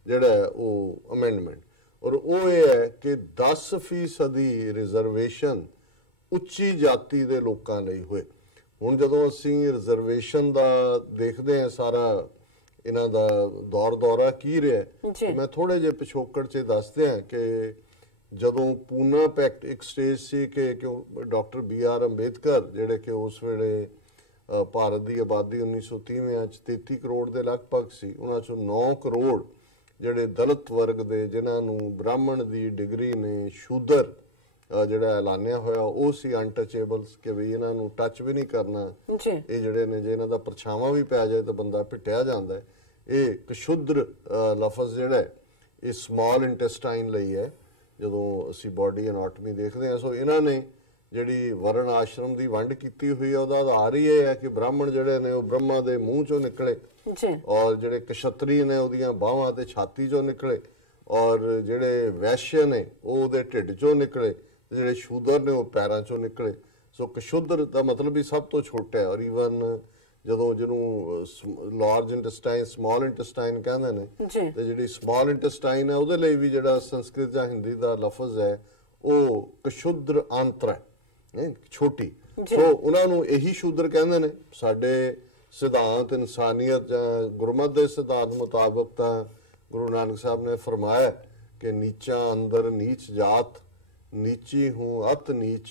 ਜਿਹੜਾ ਉਹ ਅਮੈਂਡਮੈਂਟ, ਔਰ ਉਹ ਇਹ ਹੈ ਕਿ 10% ਰਿਜ਼ਰਵੇਸ਼ਨ ਉੱਚੀ ਜਾਤੀ ਦੇ ਲੋਕਾਂ ਲਈ ਹੋਏ। ਹੁਣ ਜਦੋਂ ਅਸੀਂ ਰਿਜ਼ਰਵੇਸ਼ਨ ਦਾ ਦੇਖਦੇ ਹਾਂ ਸਾਰਾ ਇਹਨਾਂ ਦਾ ਦੌਰਾ ਕੀ ਰਿਹਾ, ਮੈਂ ਥੋੜੇ ਜਿਹੇ ਪਿਛੋਕੜ 'ਚ ਦੱਸਦੇ ਹਾਂ ਕਿ ਜਦੋਂ ਪੂਨਾ ਪੈਕਟ ਇੱਕ ਸਟੇਜ ਸੀ ਕਿ ਡਾਕਟਰ BR ਅੰਬੇਦਕਰ ਜਿਹੜੇ ਕਿ ਉਸ ਵੇਲੇ ਭਾਰਤ ਦੀ ਆਬਾਦੀ 1930 'ਚ 33 ਕਰੋੜ ਦੇ ਲਗਭਗ ਸੀ, ਉਹਨਾਂ 'ਚੋਂ 9 ਕਰੋੜ ਜਿਹੜੇ ਦਲਿਤ ਵਰਗ ਦੇ, ਜਿਨ੍ਹਾਂ ਨੂੰ ਬ੍ਰਾਹਮਣ ਦੀ ਡਿਗਰੀ ਨੇ, ਸ਼ੂਦਰ ਜਿਹੜਾ ਐਲਾਨਿਆ ਹੋਇਆ ਉਹ ਸੀ ਅਨਟਚੇਬਲਸ, ਕਿ ਵੀ ਇਹਨਾਂ ਨੂੰ ਟੱਚ ਵੀ ਨਹੀਂ ਕਰਨਾ। ਇਹ ਜਿਹੜੇ ਨੇ ਜੇ ਇਹਨਾਂ ਦਾ ਪਰਛਾਵਾਂ ਵੀ ਪੈ ਜਾਏ ਤਾਂ ਬੰਦਾ ਪਿੱਟਿਆ ਜਾਂਦਾ ਹੈ। ਇਹ ਕਸ਼ੁਦਰ ਲਫ਼ਜ਼ ਜਿਹੜਾ ਇਹ ਸਮਾਲ ਇੰਟੈਸਟਾਈਨ ਲਈ ਹੈ ਜਦੋਂ ਅਸੀਂ ਬਾਡੀ ਐਨਾਟਮੀ ਦੇਖਦੇ ਹਾਂ। ਸੋ ਇਹਨਾਂ ਨੇ ਜਿਹੜੀ ਵਰਣ ਆਸ਼ਰਮ ਦੀ ਵੰਡ ਕੀਤੀ ਹੋਈ ਹੈ ਉਹਦਾ ਆਧਾਰ ਹੀ ਇਹ ਹੈ ਕਿ ਬ੍ਰਾਹਮਣ ਜਿਹੜੇ ਨੇ ਉਹ ਬ੍ਰਹਮਾ ਦੇ ਮੂੰਹ ਚੋਂ ਨਿਕਲੇ, ਔਰ ਜਿਹੜੇ ਕਸ਼ਤਰੀ ਨੇ ਉਹਦੀਆਂ ਬਾਹਾਂ ਤੇ ਛਾਤੀ ਚੋਂ ਨਿਕਲੇ, ਔਰ ਜਿਹੜੇ ਵੈਸ਼ਯ ਨੇ ਉਹ ਉਹਦੇ ਢਿੱਡ ਚੋਂ ਨਿਕਲੇ, ਜਿਹੜੇ ਸ਼ੂਦਰ ਨੇ ਉਹ ਪੈਰਾਂ ਚੋਂ ਨਿਕਲੇ। ਸੋ ਕਸ਼ੁਦਰ ਦਾ ਮਤਲਬ ਵੀ ਸਭ ਤੋਂ ਛੋਟਾ ਹੈ। ਔਰ ਈਵਨ ਜਦੋਂ ਜਿਹਨੂੰ ਲਾਰਜ ਇੰਟੈਸਟਾਈਨ ਸਮਾਲ ਇੰਟੈਸਟਾਈਨ ਕਹਿੰਦੇ ਨੇ, ਤੇ ਜਿਹੜੀ ਸਮਾਲ ਇੰਟੈਸਟਾਈਨ ਹੈ ਉਹਦੇ ਲਈ ਵੀ ਜਿਹੜਾ ਸੰਸਕ੍ਰਿਤ ਜਾਂ ਹਿੰਦੀ ਦਾ ਲਫ਼ਜ਼ ਹੈ ਉਹ ਕਸ਼ੁਦਰ ਆਂਤਰ ਹੈ, ਛੋਟੀ। ਸੋ ਉਹਨਾਂ ਨੂੰ ਇਹੀ ਸ਼ੂਦਰ ਕਹਿੰਦੇ ਨੇ। ਸਾਡੇ ਸਿਧਾਂਤ ਇਨਸਾਨੀਅਤ ਜਾਂ ਗੁਰਮਤਿ ਦੇ ਸਿਧਾਂਤ ਮੁਤਾਬਕ ਤਾਂ ਗੁਰੂ ਨਾਨਕ ਸਾਹਿਬ ਨੇ ਫਰਮਾਇਆ ਕਿ ਨੀਚਾ ਅੰਦਰ ਨੀਚ ਜਾਤ, ਨੀਚੀ ਹੂੰ ਅਤ ਨੀਚ,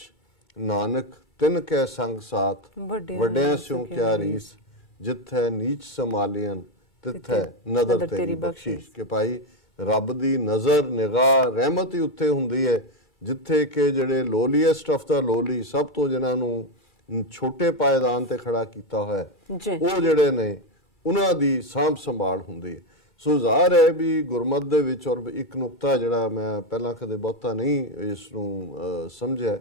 ਨਾਨਕ ਤਿੰਨ ਕੈ ਸੰਗ ਸਾਥ, ਵੱਡਿਆਂ ਸਿਉ ਕਿਆ ਰੀਸ, ਜਿੱਥੇ ਨੀਚ ਸੰਭਾਲੀਆਂ ਤਿੱਥੇ ਨਜ਼ਰ ਤੇਰੀ ਬਖਸ਼ਿਸ਼। ਕਿ ਭਾਈ ਰੱਬ ਦੀ ਨਜ਼ਰ ਨਿਗਾਹ ਰਹਿਮਤ ਹੀ ਉੱਥੇ ਹੁੰਦੀ ਹੈ ਜਿੱਥੇ ਕਿ ਜਿਹੜੇ ਲੋਲੀਐਸਟ ਆਫ ਦਾ ਲੋਲੀ, ਸਭ ਤੋਂ ਜਿਨ੍ਹਾਂ ਨੂੰ ਛੋਟੇ ਪਾਇਦਾਨ ਤੇ ਖੜਾ ਕੀਤਾ ਹੋਇਆ, ਉਹ ਜਿਹੜੇ ਨੇ ਉਹਨਾਂ ਦੀ ਸਾਂਭ ਸੰਭਾਲ ਹੁੰਦੀ ਹੈ। ਸੋ ਜ਼ਾਹਰ ਹੈ ਵੀ ਗੁਰਮਤਿ ਦੇ ਵਿੱਚ, ਔਰ ਇੱਕ ਨੁਕਤਾ ਜਿਹੜਾ ਮੈਂ ਪਹਿਲਾਂ ਕਦੇ ਬਹੁਤਾ ਨਹੀਂ ਇਸ ਨੂੰ ਸਮਝਿਆ,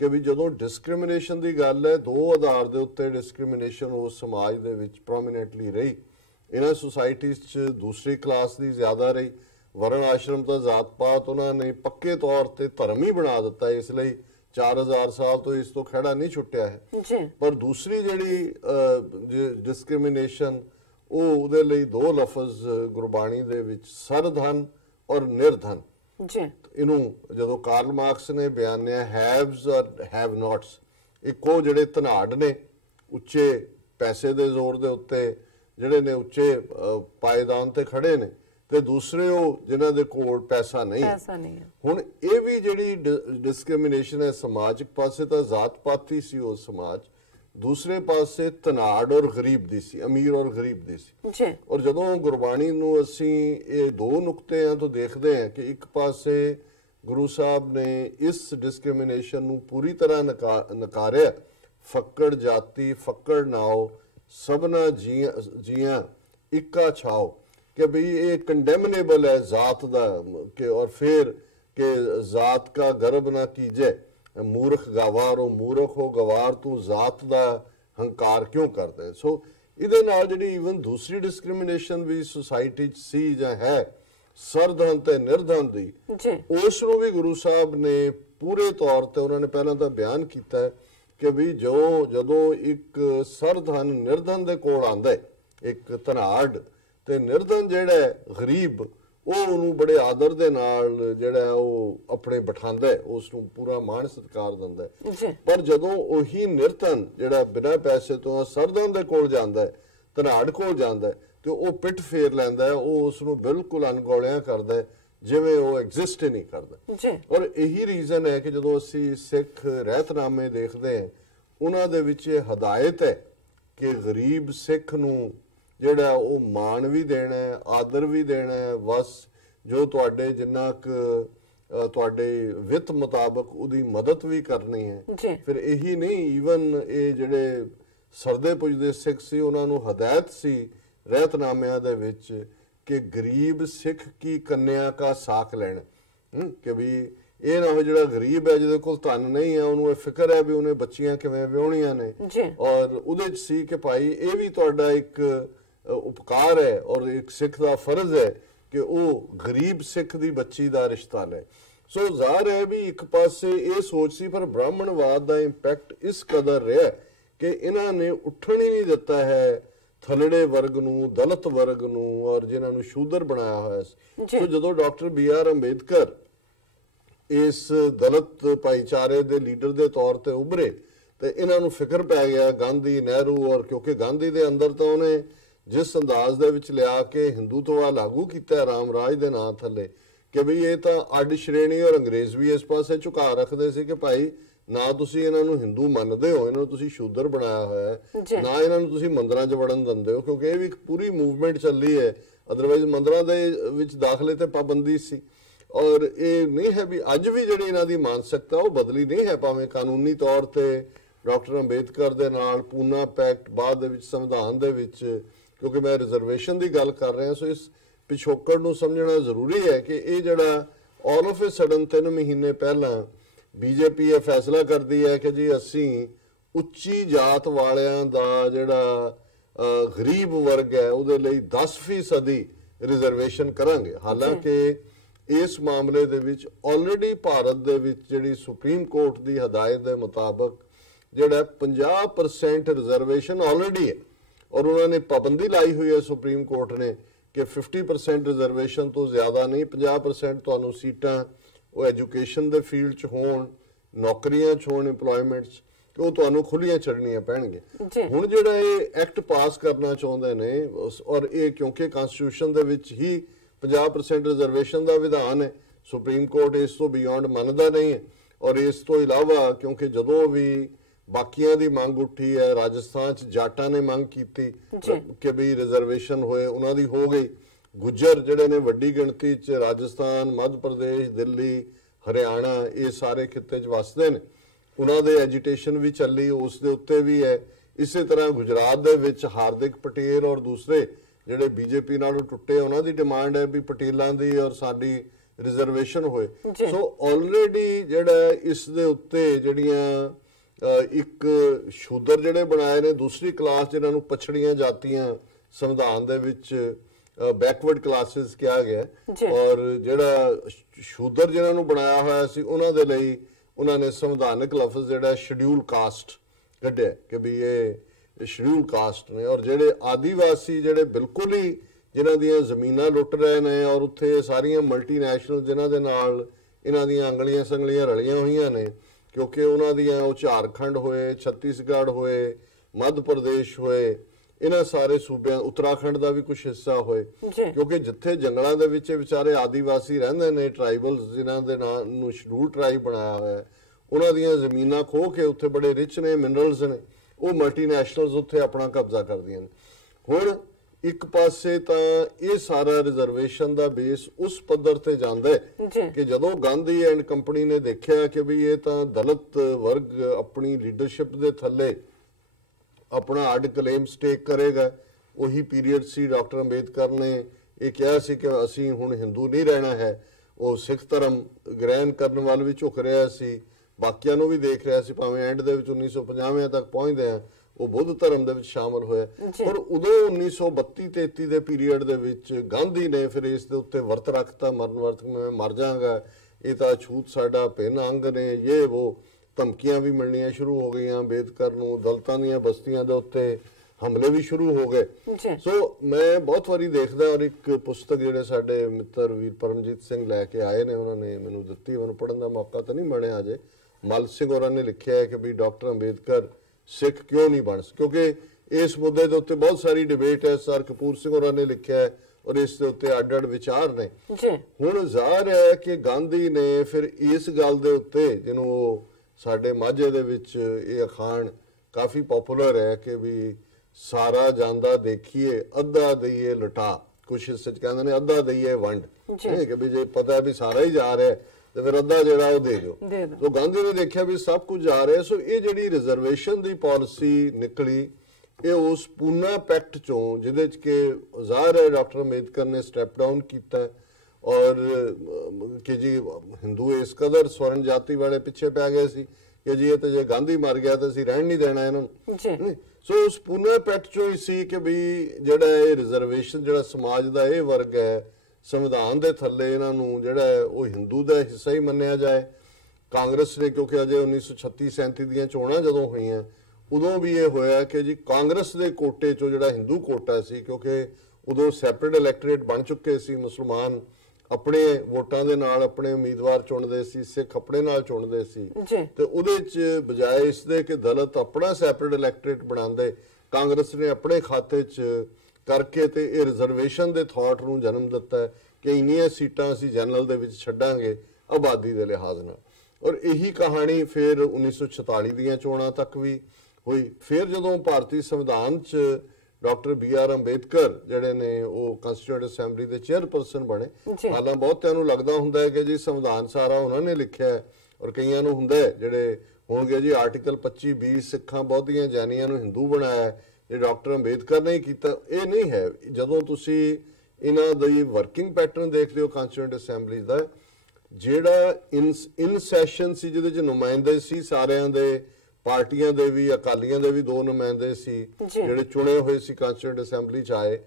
ਕਿ ਵੀ ਜਦੋਂ ਡਿਸਕ੍ਰਿਮੀਨੇਸ਼ਨ ਦੀ ਗੱਲ ਹੈ, ਦੋ ਆਧਾਰ ਦੇ ਉੱਤੇ ਡਿਸਕ੍ਰਿਮੀਨੇਸ਼ਨ ਉਸ ਸਮਾਜ ਦੇ ਵਿੱਚ ਪ੍ਰੋਮੀਨੈਂਟਲੀ ਰਹੀ। ਇਹਨਾਂ ਸੁਸਾਇਟੀਜ਼ 'ਚ ਦੂਸਰੀ ਕਲਾਸ ਦੀ ਜ਼ਿਆਦਾ ਰਹੀ। ਵਰਣ ਆਸ਼ਰਮ ਦਾ ਜ਼ਾਤ ਪਾਤ ਉਹਨਾਂ ਨੇ ਪੱਕੇ ਤੌਰ ਤੇ ਧਰਮ ਹੀ ਬਣਾ ਦਿੱਤਾ, ਇਸ ਲਈ 4000 ਸਾਲ ਤੋਂ ਇਸ ਤੋਂ ਖਹਿੜਾ ਨਹੀਂ ਛੁੱਟਿਆ ਹੈ। ਪਰ ਦੂਸਰੀ ਜਿਹੜੀ ਡਿਸਕ੍ਰਿਮੀਨੇਸ਼ਨ, ਉਹ ਉਹਦੇ ਲਈ ਦੋ ਲਫ਼ਜ਼ ਗੁਰਬਾਣੀ ਦੇ ਵਿੱਚ ਸਰਧਨ ਔਰ ਨਿਰਧਨ। ਇਹਨੂੰ ਜਦੋਂ ਕਾਰਲ ਮਾਰਕਸ ਨੇ ਬਿਆਨਿਆ ਹੈਵਸ ਔਰ ਹੈਵ ਨੋਟਸ, ਇੱਕ ਉਹ ਜਿਹੜੇ ਧਨਾਢ ਨੇ ਉੱਚੇ ਪੈਸੇ ਦੇ ਜ਼ੋਰ ਦੇ ਉੱਤੇ ਜਿਹੜੇ ਨੇ ਉੱਚੇ ਪਾਇਦਾਨ ਤੇ ਖੜੇ ਨੇ, ਤੇ ਦੂਸਰੇ ਉਹ ਜਿਨ੍ਹਾਂ ਦੇ ਕੋਲ ਪੈਸਾ ਨਹੀਂ। ਹੁਣ ਇਹ ਵੀ ਜਿਹੜੀ ਡਿਸਕ੍ਰਿਮੀਨੇਸ਼ਨ ਹੈ ਸਮਾਜਿਕ ਪਾਸੇ ਤਾਂ ਜ਼ਾਤ ਪਾਤੀ ਸੀ ਉਹ ਸਮਾਜ, ਦੂਸਰੇ ਪਾਸੇ ਧਨਾਢ ਔਰ ਗਰੀਬ ਦੀ ਸੀ, ਅਮੀਰ ਔਰ ਗਰੀਬ ਦੀ ਸੀ। ਔਰ ਜਦੋਂ ਗੁਰਬਾਣੀ ਨੂੰ ਅਸੀਂ ਇਹ ਦੋ ਨੁਕਤਿਆਂ ਤੋਂ ਦੇਖਦੇ ਹਾਂ ਕਿ ਇੱਕ ਪਾਸੇ ਗੁਰੂ ਸਾਹਿਬ ਨੇ ਇਸ ਡਿਸਕ੍ਰਿਮੀਨੇਸ਼ਨ ਨੂੰ ਪੂਰੀ ਤਰ੍ਹਾਂ ਨਕਾਰਿਆ, ਫੱਕੜ ਜਾਤੀ ਫੱਕੜ ਨਾਓ ਸਭਨਾ ਜੀਆਂ ਇੱਕਾ ਛਾਓ, कि भाई ये कंडेमनेबल है जात दा के, और फिर के जात का गर्व ना कीजे, मूर्ख गवार हो मूर्ख हो गवार तू जात दा हंकार क्यों करते हैं। सो ਇਹਦੇ ਨਾਲ ਜਿਹੜੀ ਈਵਨ ਦੂਸਰੀ ਡਿਸਕ੍ਰਿਮੀਨੇਸ਼ਨ ਵੀ ਸੁਸਾਇਟੀ 'ਚ ਸੀ ਜਾਂ ਹੈ ਸਰਧਨ ਤੇ ਨਿਰਧਨ ਦੀ, ਉਸ ਨੂੰ ਵੀ ਗੁਰੂ ਸਾਹਿਬ ਨੇ ਪੂਰੇ ਤੌਰ ਤੇ ਉਹਨਾਂ ਨੇ ਪਹਿਲਾਂ ਤਾਂ ਬਿਆਨ ਕੀਤਾ ਕਿ ਵੀ ਜਦੋਂ ਇੱਕ ਸਰਧਨ ਨਿਰਧਨ ਦੇ ਕੋਲ ਆਂਦਾ, ਇੱਕ ਧਨਾਢ ਤੇ ਨਿਰਧਨ ਜਿਹੜਾ ਗਰੀਬ, ਉਹ ਉਹਨੂੰ ਬੜੇ ਆਦਰ ਦੇ ਨਾਲ ਜਿਹੜਾ ਉਹ ਆਪਣੇ ਬਿਠਾਉਂਦਾ, ਉਸ ਨੂੰ ਪੂਰਾ ਮਾਣ ਸਤਿਕਾਰ ਦਿੰਦਾ। ਪਰ ਜਦੋਂ ਉਹੀ ਨਿਰਧਨ ਜਿਹੜਾ ਬਿਨਾਂ ਪੈਸੇ ਤੋਂ ਸਰਧਨ ਦੇ ਕੋਲ ਜਾਂਦਾ, ਧਨਾਢ ਕੋਲ ਜਾਂਦਾ, ਤੇ ਉਹ ਪਿੱਠ ਫੇਰ ਲੈਂਦਾ, ਉਹ ਉਸ ਨੂੰ ਬਿਲਕੁਲ ਅਣਗੌਲਿਆਂ ਕਰਦਾ, ਜਿਵੇਂ ਉਹ ਐਗਜ਼ਿਸਟ ਹੀ ਨਹੀਂ ਕਰਦਾ। ਔਰ ਇਹੀ ਰੀਜ਼ਨ ਹੈ ਕਿ ਜਦੋਂ ਅਸੀਂ ਸਿੱਖ ਰਹਿਤਨਾਮੇ ਦੇਖਦੇ ਹਾਂ, ਉਹਨਾਂ ਦੇ ਵਿੱਚ ਇਹ ਹਦਾਇਤ ਹੈ ਕਿ ਗਰੀਬ ਸਿੱਖ ਨੂੰ ਜਿਹੜਾ ਉਹ ਮਾਣ ਵੀ ਦੇਣਾ, ਆਦਰ ਵੀ ਦੇਣਾ, ਬਸ ਜੋ ਤੁਹਾਡੇ ਜਿੰਨਾ ਕੁ ਤੁਹਾਡੇ ਵਿੱਤ ਮੁਤਾਬਕ ਉਹਦੀ ਮਦਦ ਵੀ ਕਰਨੀ ਹੈ। ਫਿਰ ਇਹੀ ਨਹੀਂ, ਈਵਨ ਇਹ ਜਿਹੜੇ ਸਰਦੇ ਪੁੱਜਦੇ ਸਿੱਖ ਸੀ ਉਹਨਾਂ ਨੂੰ ਹਦਾਇਤ ਸੀ ਰਹਿਤਨਾਮਿਆਂ ਦੇ ਵਿੱਚ ਕਿ ਗਰੀਬ ਸਿੱਖ ਕੀ ਕੰਨਿਆ ਕਾ ਸਾਕ ਲੈਣ, ਕਿ ਵੀ ਇਹ ਨਾ ਹੋ ਜਿਹੜਾ ਗਰੀਬ ਹੈ ਜਿਹਦੇ ਕੋਲ ਧਨ ਨਹੀਂ ਹੈ ਉਹਨੂੰ ਇਹ ਫਿਕਰ ਹੈ ਵੀ ਉਹਨੇ ਬੱਚੀਆਂ ਕਿਵੇਂ ਵਿਆਹੁਣੀਆਂ ਨੇ। ਔਰ ਉਹਦੇ 'ਚ ਸੀ ਕਿ ਭਾਈ ਇਹ ਵੀ ਤੁਹਾਡਾ ਇੱਕ ਉਪਕਾਰ ਹੈ ਔਰ ਇੱਕ ਸਿੱਖ ਦਾ ਫਰਜ਼ ਹੈ ਕਿ ਉਹ ਗਰੀਬ ਸਿੱਖ ਦੀ ਬੱਚੀ ਦਾ ਰਿਸ਼ਤਾ ਲੈ। ਸੋ ਜ਼ਾਹਰ ਹੈ ਵੀ ਇੱਕ ਪਾਸੇ ਇਹ ਸੋਚ ਸੀ, ਪਰ ਬ੍ਰਾਹਮਣਵਾਦ ਦਾ ਇੰਪੈਕਟ ਇਸ ਕਦਰ ਰਿਹਾ ਕਿ ਇਹਨਾਂ ਨੇ ਉੱਠਣ ਹੀ ਨਹੀਂ ਦਿੱਤਾ ਹੈ ਥਲੜੇ ਵਰਗ ਨੂੰ, ਦਲਿਤ ਵਰਗ ਨੂੰ, ਔਰ ਜਿਨ੍ਹਾਂ ਨੂੰ ਸ਼ੂਦਰ ਬਣਾਇਆ ਹੋਇਆ ਸੀ। ਸੋ ਜਦੋਂ ਡਾਕਟਰ BR ਅੰਬੇਦਕਰ ਇਸ ਦਲਿਤ ਭਾਈਚਾਰੇ ਦੇ ਲੀਡਰ ਦੇ ਤੌਰ ਤੇ ਉੱਭਰੇ ਤੇ ਇਹਨਾਂ ਨੂੰ ਫਿਕਰ ਪੈ ਗਿਆ, ਗਾਂਧੀ, ਨਹਿਰੂ, ਔਰ ਕਿਉਂਕਿ ਗਾਂਧੀ ਦੇ ਅੰਦਰ ਤਾਂ ਉਹਨੇ ਜਿਸ ਅੰਦਾਜ਼ ਦੇ ਵਿੱਚ ਲਿਆ ਕੇ ਹਿੰਦੂਤਵਾ ਲਾਗੂ ਕੀਤਾ ਰਾਮ ਰਾਜ ਦੇ ਨਾਂ ਥੱਲੇ, ਕਿ ਵੀ ਇਹ ਤਾਂ ਅੱਡ ਸ਼੍ਰੇਣੀ, ਔਰ ਅੰਗਰੇਜ਼ ਵੀ ਇਸ ਪਾਸੇ ਝੁਕਾ ਰੱਖਦੇ ਸੀ ਕਿ ਭਾਈ ਨਾ ਤੁਸੀਂ ਇਹਨਾਂ ਨੂੰ ਹਿੰਦੂ ਮੰਨਦੇ ਹੋ, ਇਹਨਾਂ ਨੂੰ ਤੁਸੀਂ ਸ਼ੂਦਰ ਬਣਾਇਆ ਹੋਇਆ ਹੈ, ਨਾ ਇਹਨਾਂ ਨੂੰ ਤੁਸੀਂ ਮੰਦਰਾਂ 'ਚ ਵੜਨ ਦਿੰਦੇ ਹੋ, ਕਿਉਂਕਿ ਇਹ ਵੀ ਇੱਕ ਪੂਰੀ ਮੂਵਮੈਂਟ ਚੱਲੀ ਹੈ। ਅਦਰਵਾਈਜ਼ ਮੰਦਰਾਂ ਦੇ ਵਿੱਚ ਦਾਖਲੇ ਤੇ ਪਾਬੰਦੀ ਸੀ। ਔਰ ਇਹ ਨਹੀਂ ਹੈ ਵੀ ਅੱਜ ਵੀ ਜਿਹੜੀ ਇਹਨਾਂ ਦੀ ਮਾਨਸਿਕਤਾ ਉਹ ਬਦਲੀ ਨਹੀਂ ਹੈ, ਭਾਵੇਂ ਕਾਨੂੰਨੀ ਤੌਰ ਤੇ ਡਾਕਟਰ ਅੰਬੇਦਕਰ ਦੇ ਨਾਲ ਪੂਨਾ ਪੈਕਟ ਬਾਅਦ ਦੇ ਵਿੱਚ ਸੰਵਿਧਾਨ ਦੇ ਵਿੱਚ, ਕਿਉਂਕਿ ਮੈਂ ਰਿਜ਼ਰਵੇਸ਼ਨ ਦੀ ਗੱਲ ਕਰ ਰਿਹਾ, ਸੋ ਇਸ ਪਿਛੋਕੜ ਨੂੰ ਸਮਝਣਾ ਜ਼ਰੂਰੀ ਹੈ ਕਿ ਇਹ ਜਿਹੜਾ ਆਲ ਆਫ ਅ ਸਡਨ 3 ਮਹੀਨੇ ਪਹਿਲਾਂ ਬੀਜੇਪੀ ਇਹ ਫੈਸਲਾ ਕਰਦੀ ਹੈ ਕਿ ਜੀ ਅਸੀਂ ਉੱਚੀ ਜਾਤ ਵਾਲਿਆਂ ਦਾ ਜਿਹੜਾ ਗਰੀਬ ਵਰਗ ਹੈ ਉਹਦੇ ਲਈ 10% ਰਿਜ਼ਰਵੇਸ਼ਨ ਕਰਾਂਗੇ। ਹਾਲਾਂਕਿ ਇਸ ਮਾਮਲੇ ਦੇ ਵਿੱਚ ਆਲਰੇਡੀ ਭਾਰਤ ਦੇ ਵਿੱਚ ਜਿਹੜੀ ਸੁਪਰੀਮ ਕੋਰਟ ਦੀ ਹਦਾਇਤ ਦੇ ਮੁਤਾਬਕ ਜਿਹੜਾ 50% ਰਿਜ਼ਰਵੇਸ਼ਨ ਆਲਰੇਡੀ ਹੈ, ਔਰ ਉਹਨਾਂ ਨੇ ਪਾਬੰਦੀ ਲਾਈ ਹੋਈ ਹੈ ਸੁਪਰੀਮ ਕੋਰਟ ਨੇ ਕਿ 50% ਰਿਜ਼ਰਵੇਸ਼ਨ ਤੋਂ ਜ਼ਿਆਦਾ ਨਹੀਂ, 50% ਤੁਹਾਨੂੰ ਸੀਟਾਂ ਉਹ ਐਜੂਕੇਸ਼ਨ ਦੇ ਫੀਲਡ 'ਚ ਹੋਣ, ਨੌਕਰੀਆਂ 'ਚ ਹੋਣ, ਇੰਪਲੋਇਮੈਂਟ 'ਚ, ਉਹ ਤੁਹਾਨੂੰ ਖੁੱਲੀਆਂ ਛੱਡਣੀਆਂ ਪੈਣਗੀਆਂ। ਹੁਣ ਜਿਹੜਾ ਇਹ ਐਕਟ ਪਾਸ ਕਰਨਾ ਚਾਹੁੰਦੇ ਨੇ, ਔਰ ਇਹ ਕਿਉਂਕਿ ਕਨਸਟੀਟਿਊਸ਼ਨ ਦੇ ਵਿੱਚ ਹੀ 50% ਰਿਜ਼ਰਵੇਸ਼ਨ ਦਾ ਵਿਧਾਨ ਹੈ, ਸੁਪਰੀਮ ਕੋਰਟ ਇਸ ਤੋਂ ਬਿਯੋਂਡ ਮੰਨਦਾ ਨਹੀਂ ਹੈ। ਔਰ ਇਸ ਤੋਂ ਇਲਾਵਾ ਕਿਉਂਕਿ ਜਦੋਂ ਵੀ ਬਾਕੀਆਂ ਦੀ ਮੰਗ ਉੱਠੀ ਹੈ, ਰਾਜਸਥਾਨ 'ਚ ਜਾਟਾਂ ਨੇ ਮੰਗ ਕੀਤੀ ਕਿ ਵੀ ਰਿਜ਼ਰਵੇਸ਼ਨ ਹੋਏ, ਉਹਨਾਂ ਦੀ ਹੋ ਗਈ। ਗੁੱਜਰ ਜਿਹੜੇ ਨੇ ਵੱਡੀ ਗਿਣਤੀ 'ਚ ਰਾਜਸਥਾਨ, ਮੱਧ ਪ੍ਰਦੇਸ਼, ਦਿੱਲੀ, ਹਰਿਆਣਾ, ਇਹ ਸਾਰੇ ਖਿੱਤੇ 'ਚ ਵਸਦੇ ਨੇ, ਉਹਨਾਂ ਦੇ ਐਜੀਟੇਸ਼ਨ ਵੀ ਚੱਲੀ, ਉਸ ਦੇ ਉੱਤੇ ਵੀ ਹੈ। ਇਸੇ ਤਰ੍ਹਾਂ ਗੁਜਰਾਤ ਦੇ ਵਿੱਚ ਹਾਰਦਿਕ ਪਟੇਲ ਔਰ ਦੂਸਰੇ ਜਿਹੜੇ ਬੀਜੇਪੀ ਨਾਲੋਂ ਟੁੱਟੇ, ਉਹਨਾਂ ਦੀ ਡਿਮਾਂਡ ਹੈ ਵੀ ਪਟੇਲਾਂ ਦੀ ਔਰ ਸਾਡੀ ਰਿਜ਼ਰਵੇਸ਼ਨ ਹੋਏ। ਸੋ ਆਲਰੇਡੀ ਜਿਹੜਾ ਇਸ ਦੇ ਉੱਤੇ ਜਿਹੜੀਆਂ ਇੱਕ ਸ਼ੂਦਰ ਜਿਹੜੇ ਬਣਾਏ ਨੇ, ਦੂਸਰੀ ਕਲਾਸ ਜਿਹਨਾਂ ਨੂੰ ਪਛੜੀਆਂ ਜਾਤੀਆਂ ਸੰਵਿਧਾਨ ਦੇ ਵਿੱਚ ਬੈਕਵਰਡ ਕਲਾਸਿਸ ਕਿਹਾ ਗਿਆ, ਔਰ ਜਿਹੜਾ ਸ਼ੂਦਰ ਜਿਹਨਾਂ ਨੂੰ ਬਣਾਇਆ ਹੋਇਆ ਸੀ ਉਹਨਾਂ ਦੇ ਲਈ ਉਹਨਾਂ ਨੇ ਸੰਵਿਧਾਨਕ ਲਫ਼ਜ਼ ਜਿਹੜਾ ਸ਼ਡਿਊਲ ਕਾਸਟ ਕੱਢਿਆ ਕਿ ਵੀ ਇਹ ਸ਼ਡਿਊਲ ਕਾਸਟ ਨੇ। ਔਰ ਜਿਹੜੇ ਆਦੀਵਾਸੀ ਜਿਹੜੇ ਬਿਲਕੁਲ ਹੀ ਜਿਨ੍ਹਾਂ ਦੀਆਂ ਜ਼ਮੀਨਾਂ ਲੁੱਟ ਰਹੇ ਨੇ, ਔਰ ਉੱਥੇ ਸਾਰੀਆਂ ਮਲਟੀਨੈਸ਼ਨਲ ਜਿਨ੍ਹਾਂ ਦੇ ਨਾਲ ਇਹਨਾਂ ਦੀਆਂ ਅੰਗਲੀਆਂ ਸੰਗਲੀਆਂ ਰਲੀਆਂ ਹੋਈਆਂ ਨੇ, ਕਿਉਂਕਿ ਉਹਨਾਂ ਦੀਆਂ ਉਹ ਝਾਰਖੰਡ ਹੋਏ, ਛੱਤੀਸਗੜ੍ਹ ਹੋਏ, ਮੱਧ ਪ੍ਰਦੇਸ਼ ਹੋਏ, ਇਹਨਾਂ ਸਾਰੇ ਸੂਬਿਆਂ, ਉੱਤਰਾਖੰਡ ਦਾ ਵੀ ਕੁਝ ਹਿੱਸਾ ਹੋਏ, ਕਿਉਂਕਿ ਜਿੱਥੇ ਜੰਗਲਾਂ ਦੇ ਵਿੱਚ ਵਿਚਾਰੇ ਆਦੀਵਾਸੀ ਰਹਿੰਦੇ ਨੇ, ਟ੍ਰਾਈਬਲਸ ਜਿਨ੍ਹਾਂ ਦੇ ਨਾਂ ਨੂੰ ਸ਼ਡਿਊਲ ਟ੍ਰਾਈਬ ਬਣਾਇਆ ਹੋਇਆ, ਉਹਨਾਂ ਦੀਆਂ ਜ਼ਮੀਨਾਂ ਖੋਹ ਕੇ ਉੱਥੇ ਬੜੇ ਰਿਚ ਨੇ, ਮਿਨਰਲਸ ਨੇ, ਉਹ ਮਲਟੀਨੈਸ਼ਨਲਸ ਉੱਥੇ ਆਪਣਾ ਕਬਜ਼ਾ ਕਰਦੀਆਂ ਨੇ। ਹੁਣ ਇੱਕ ਪਾਸੇ ਤਾਂ ਇਹ ਸਾਰਾ ਰਿਜ਼ਰਵੇਸ਼ਨ ਦਾ ਬੇਸ ਉਸ ਪੱਧਰ ਤੇ ਜਾਂਦਾ ਹੈ ਕਿ ਜਦੋਂ ਗਾਂਧੀ ਐਂਡ ਕੰਪਨੀ ਨੇ ਦੇਖਿਆ ਕਿ ਵੀ ਇਹ ਤਾਂ ਦਲਿਤ ਵਰਗ ਆਪਣੀ ਲੀਡਰਸ਼ਿਪ ਦੇ ਥੱਲੇ ਆਪਣਾ ਅੱਡ ਕਲੇਮ ਸਟੇਕ ਕਰੇਗਾ, ਉਹੀ ਪੀਰੀਅਡ ਸੀ ਡਾਕਟਰ ਅੰਬੇਦਕਰ ਨੇ ਇਹ ਕਿਹਾ ਸੀ ਕਿ ਅਸੀਂ ਹੁਣ ਹਿੰਦੂ ਨਹੀਂ ਰਹਿਣਾ ਹੈ। ਉਹ ਸਿੱਖ ਧਰਮ ਗ੍ਰਹਿਣ ਕਰਨ ਵੱਲ ਵੀ ਝੁਕ ਰਿਹਾ ਸੀ, ਬਾਕੀਆਂ ਨੂੰ ਵੀ ਦੇਖ ਰਿਹਾ ਸੀ, ਭਾਵੇਂ ਐਂਡ ਦੇ ਵਿੱਚ 1950 ਤੱਕ ਪਹੁੰਚਦੇ ਆ ਉਹ ਬੁੱਧ ਧਰਮ ਦੇ ਵਿੱਚ ਸ਼ਾਮਲ ਹੋਇਆ। ਪਰ ਉਦੋਂ 1932-33 ਦੇ ਪੀਰੀਅਡ ਦੇ ਵਿੱਚ ਗਾਂਧੀ ਨੇ ਫਿਰ ਇਸ ਦੇ ਉੱਤੇ ਵਰਤ ਰੱਖਤਾ, ਮਰਨ ਵਰਤ ਮੈਂ ਮਰ ਜਾਵਾਂਗਾ, ਇਹ ਤਾਂ ਛੂਤ ਸਾਡਾ ਭਿੰਨ ਅੰਗ ਨੇ, ਇਹ ਉਹ ਧਮਕੀਆਂ ਵੀ ਮਿਲਣੀਆਂ ਸ਼ੁਰੂ ਹੋ ਗਈਆਂ ਅੰਬੇਦਕਰ ਨੂੰ, ਦਲਿਤਾਂ ਦੀਆਂ ਬਸਤੀਆਂ ਦੇ ਉੱਤੇ ਹਮਲੇ ਵੀ ਸ਼ੁਰੂ ਹੋ ਗਏ। ਸੋ ਮੈਂ ਬਹੁਤ ਵਾਰੀ ਦੇਖਦਾ, ਔਰ ਇੱਕ ਪੁਸਤਕ ਜਿਹੜੇ ਸਾਡੇ ਮਿੱਤਰ ਵੀਰ ਪਰਮਜੀਤ ਸਿੰਘ ਲੈ ਕੇ ਆਏ ਨੇ, ਉਹਨਾਂ ਨੇ ਮੈਨੂੰ ਦਿੱਤੀ, ਮੈਨੂੰ ਪੜ੍ਹਨ ਦਾ ਮੌਕਾ ਤਾਂ ਨਹੀਂ ਬਣਿਆ ਅਜੇ। ਮਲ ਸਿੰਘ ਹੋਰਾਂ ਨੇ ਲਿਖਿਆ ਹੈ ਕਿ ਵੀ ਡਾਕਟਰ ਅੰਬੇਦਕਰ ਸਿੱਖ ਕਿਉਂ ਨਹੀਂ ਬਣ ਸਕੇ, ਕਿਉਂਕਿ ਇਸ ਮੁੱਦੇ ਦੇ ਉੱਤੇ ਬਹੁਤ ਸਾਰੀ ਡਿਬੇਟ ਹੈ। ਸਰ ਕਪੂਰ ਸਿੰਘ ਹੋਰਾਂ ਨੇ ਲਿਖਿਆ ਹੈ ਔਰ ਇਸ ਦੇ ਉੱਤੇ ਅੱਡ-ਅੱਡ ਵਿਚਾਰ ਨੇ। ਹੁਣ ਜ਼ਾਹਰ ਹੈ ਕਿ ਗਾਂਧੀ ਨੇ ਫਿਰ ਇਸ ਗੱਲ ਦੇ ਉੱਤੇ, ਜਿਹਨੂੰ ਸਾਡੇ ਮਾਝੇ ਦੇ ਵਿੱਚ ਇਹ ਅਖਾਣ ਕਾਫੀ ਪਪੂਲਰ ਹੈ ਕਿ ਵੀ ਸਾਰਾ ਜਾਂਦਾ ਦੇਖੀਏ ਅੱਧਾ ਦਈਏ ਲੁਟਾ, ਕੁਛ ਹਿੱਸੇ 'ਚ ਕਹਿੰਦੇ ਨੇ ਅੱਧਾ ਦਈਏ ਵੰਡ, ਕਿ ਵੀ ਜੇ ਪਤਾ ਵੀ ਸਾਰਾ ਹੀ ਜਾ ਰਿਹਾ ਤੇ ਫਿਰ ਅੱਧਾ ਜਿਹੜਾ ਉਹ ਦੇ ਦਿਓ। ਸੋ ਗਾਂਧੀ ਨੇ ਦੇਖਿਆ ਵੀ ਸਭ ਕੁਝ ਜਾ ਰਿਹਾ। ਸੋ ਇਹ ਜਿਹੜੀ ਰਿਜ਼ਰਵੇਸ਼ਨ ਦੀ ਪਾਲਿਸੀ ਨਿਕਲੀ, ਇਹ ਉਸ ਪੂਨਾ ਪੈਕਟ ਚੋਂ, ਜਿਹਦੇ 'ਚ ਕਿ ਜ਼ਾਹਰ ਹੈ ਡਾਕਟਰ ਅੰਬੇਦਕਰ ਨੇ ਸਟੈਪ ਡਾਊਨ ਕੀਤਾ ਔਰ ਕਿ ਜੀ ਹਿੰਦੂ ਇਸ ਕਦਰ ਸਵਰਨ ਜਾਤੀ ਵਾਲੇ ਪਿੱਛੇ ਪੈ ਗਏ ਸੀ ਕਿ ਜੀ ਇਹ ਤੇ ਜੇ ਗਾਂਧੀ ਮਰ ਗਿਆ ਤਾਂ ਅਸੀਂ ਰਹਿਣ ਨਹੀਂ ਦੇਣਾ ਇਹਨਾਂ ਨੂੰ। ਸੋ ਉਸ ਪੂਨਾ ਪੈਕਟ ਚੋਂ ਹੀ ਸੀ ਕਿ ਵੀ ਜਿਹੜਾ ਇਹ ਰਿਜ਼ਰਵੇਸ਼ਨ, ਜਿਹੜਾ ਸਮਾਜ ਦਾ ਇਹ ਵਰਗ ਹੈ, ਸੰਵਿਧਾਨ ਦੇ ਥੱਲੇ ਇਹਨਾਂ ਨੂੰ ਜਿਹੜਾ ਉਹ ਹਿੰਦੂ ਦਾ ਹਿੱਸਾ ਹੀ ਮੰਨਿਆ ਜਾਏ। ਕਾਂਗਰਸ ਨੇ, ਕਿਉਂਕਿ ਅਜੇ 1936-37 ਦੀਆਂ ਚੋਣਾਂ ਜਦੋਂ ਹੋਈਆਂ ਉਦੋਂ ਵੀ ਇਹ ਹੋਇਆ ਕਿ ਜੀ ਕਾਂਗਰਸ ਦੇ ਕੋਟੇ 'ਚੋਂ ਜਿਹੜਾ ਹਿੰਦੂ ਕੋਟਾ ਸੀ, ਕਿਉਂਕਿ ਉਦੋਂ ਸੈਪਰੇਟ ਇਲੈਕਟੋਰੇਟ ਬਣ ਚੁੱਕੇ ਸੀ, ਮੁਸਲਮਾਨ ਆਪਣੇ ਵੋਟਾਂ ਦੇ ਨਾਲ ਆਪਣੇ ਉਮੀਦਵਾਰ ਚੁਣਦੇ ਸੀ, ਸਿੱਖ ਆਪਣੇ ਨਾਲ ਚੁਣਦੇ ਸੀ, ਤੇ ਉਹਦੇ 'ਚ ਬਜਾਏ ਇਸ ਦੇ ਕਿ ਦਲਿਤ ਆਪਣਾ ਸੈਪਰੇਟ ਇਲੈਕਟੋਰੇਟ ਬਣਾਉਂਦੇ, ਕਾਂਗਰਸ ਨੇ ਆਪਣੇ ਖਾਤੇ 'ਚ ਕਰਕੇ ਤੇ ਇਹ ਰਿਜ਼ਰਵੇਸ਼ਨ ਦੇ ਥਾਟ ਨੂੰ ਜਨਮ ਦਿੱਤਾ ਕਿ ਇੰਨੀਆਂ ਸੀਟਾਂ ਅਸੀਂ ਜਨਰਲ ਦੇ ਵਿੱਚ ਛੱਡਾਂਗੇ ਆਬਾਦੀ ਦੇ ਲਿਹਾਜ਼ ਨਾਲ। ਔਰ ਇਹੀ ਕਹਾਣੀ ਫਿਰ 1946 ਦੀਆਂ ਚੋਣਾਂ ਤੱਕ ਵੀ ਹੋਈ। ਫਿਰ ਜਦੋਂ ਭਾਰਤੀ ਸੰਵਿਧਾਨ 'ਚ ਡਾਕਟਰ BR ਅੰਬੇਦਕਰ ਜਿਹੜੇ ਨੇ ਉਹ ਕਨਸਟੀਟਿਊਐਂਟ ਅਸੈਂਬਲੀ ਦੇ ਚੇਅਰਪਰਸਨ ਬਣੇ। ਹਾਲਾਂ ਬਹੁਤਿਆਂ ਨੂੰ ਲੱਗਦਾ ਹੁੰਦਾ ਹੈ ਕਿ ਜੀ ਸੰਵਿਧਾਨ ਸਾਰਾ ਉਹਨਾਂ ਨੇ ਲਿਖਿਆ ਹੈ, ਔਰ ਕਈਆਂ ਨੂੰ ਹੁੰਦਾ ਹੈ ਜਿਹੜੇ ਹੋਣਗੇ ਜੀ ਆਰਟੀਕਲ 25(20) ਸਿੱਖਾਂ ਬਹੁਤੀਆਂ ਜਾਨੀਆਂ ਨੂੰ ਹਿੰਦੂ ਬਣਾਇਆ, ਇਹ ਡਾਕਟਰ ਅੰਬੇਦਕਰ ਨੇ ਕੀਤਾ। ਇਹ ਨਹੀਂ ਹੈ। ਜਦੋਂ ਤੁਸੀਂ ਇਹਨਾਂ ਦੀ ਵਰਕਿੰਗ ਪੈਟਰਨ ਦੇਖਦੇ ਹੋ ਕਨਸਟੀਟਿਊਐਂਟ ਅਸੈਂਬਲੀ ਦਾ, ਜਿਹੜਾ ਇਨ ਸੈਸ਼ਨ ਸੀ ਜਿਹਦੇ 'ਚ ਨੁਮਾਇੰਦੇ ਸੀ ਸਾਰਿਆਂ ਦੇ, ਪਾਰਟੀਆਂ ਦੇ ਵੀ, ਅਕਾਲੀਆਂ ਦੇ ਵੀ 2 ਨੁਮਾਇੰਦੇ ਸੀ ਜਿਹੜੇ ਚੁਣੇ ਹੋਏ ਸੀ ਕਨਸਟੀਟਿਊਐਂਟ ਅਸੈਂਬਲੀ 'ਚ ਆਏ।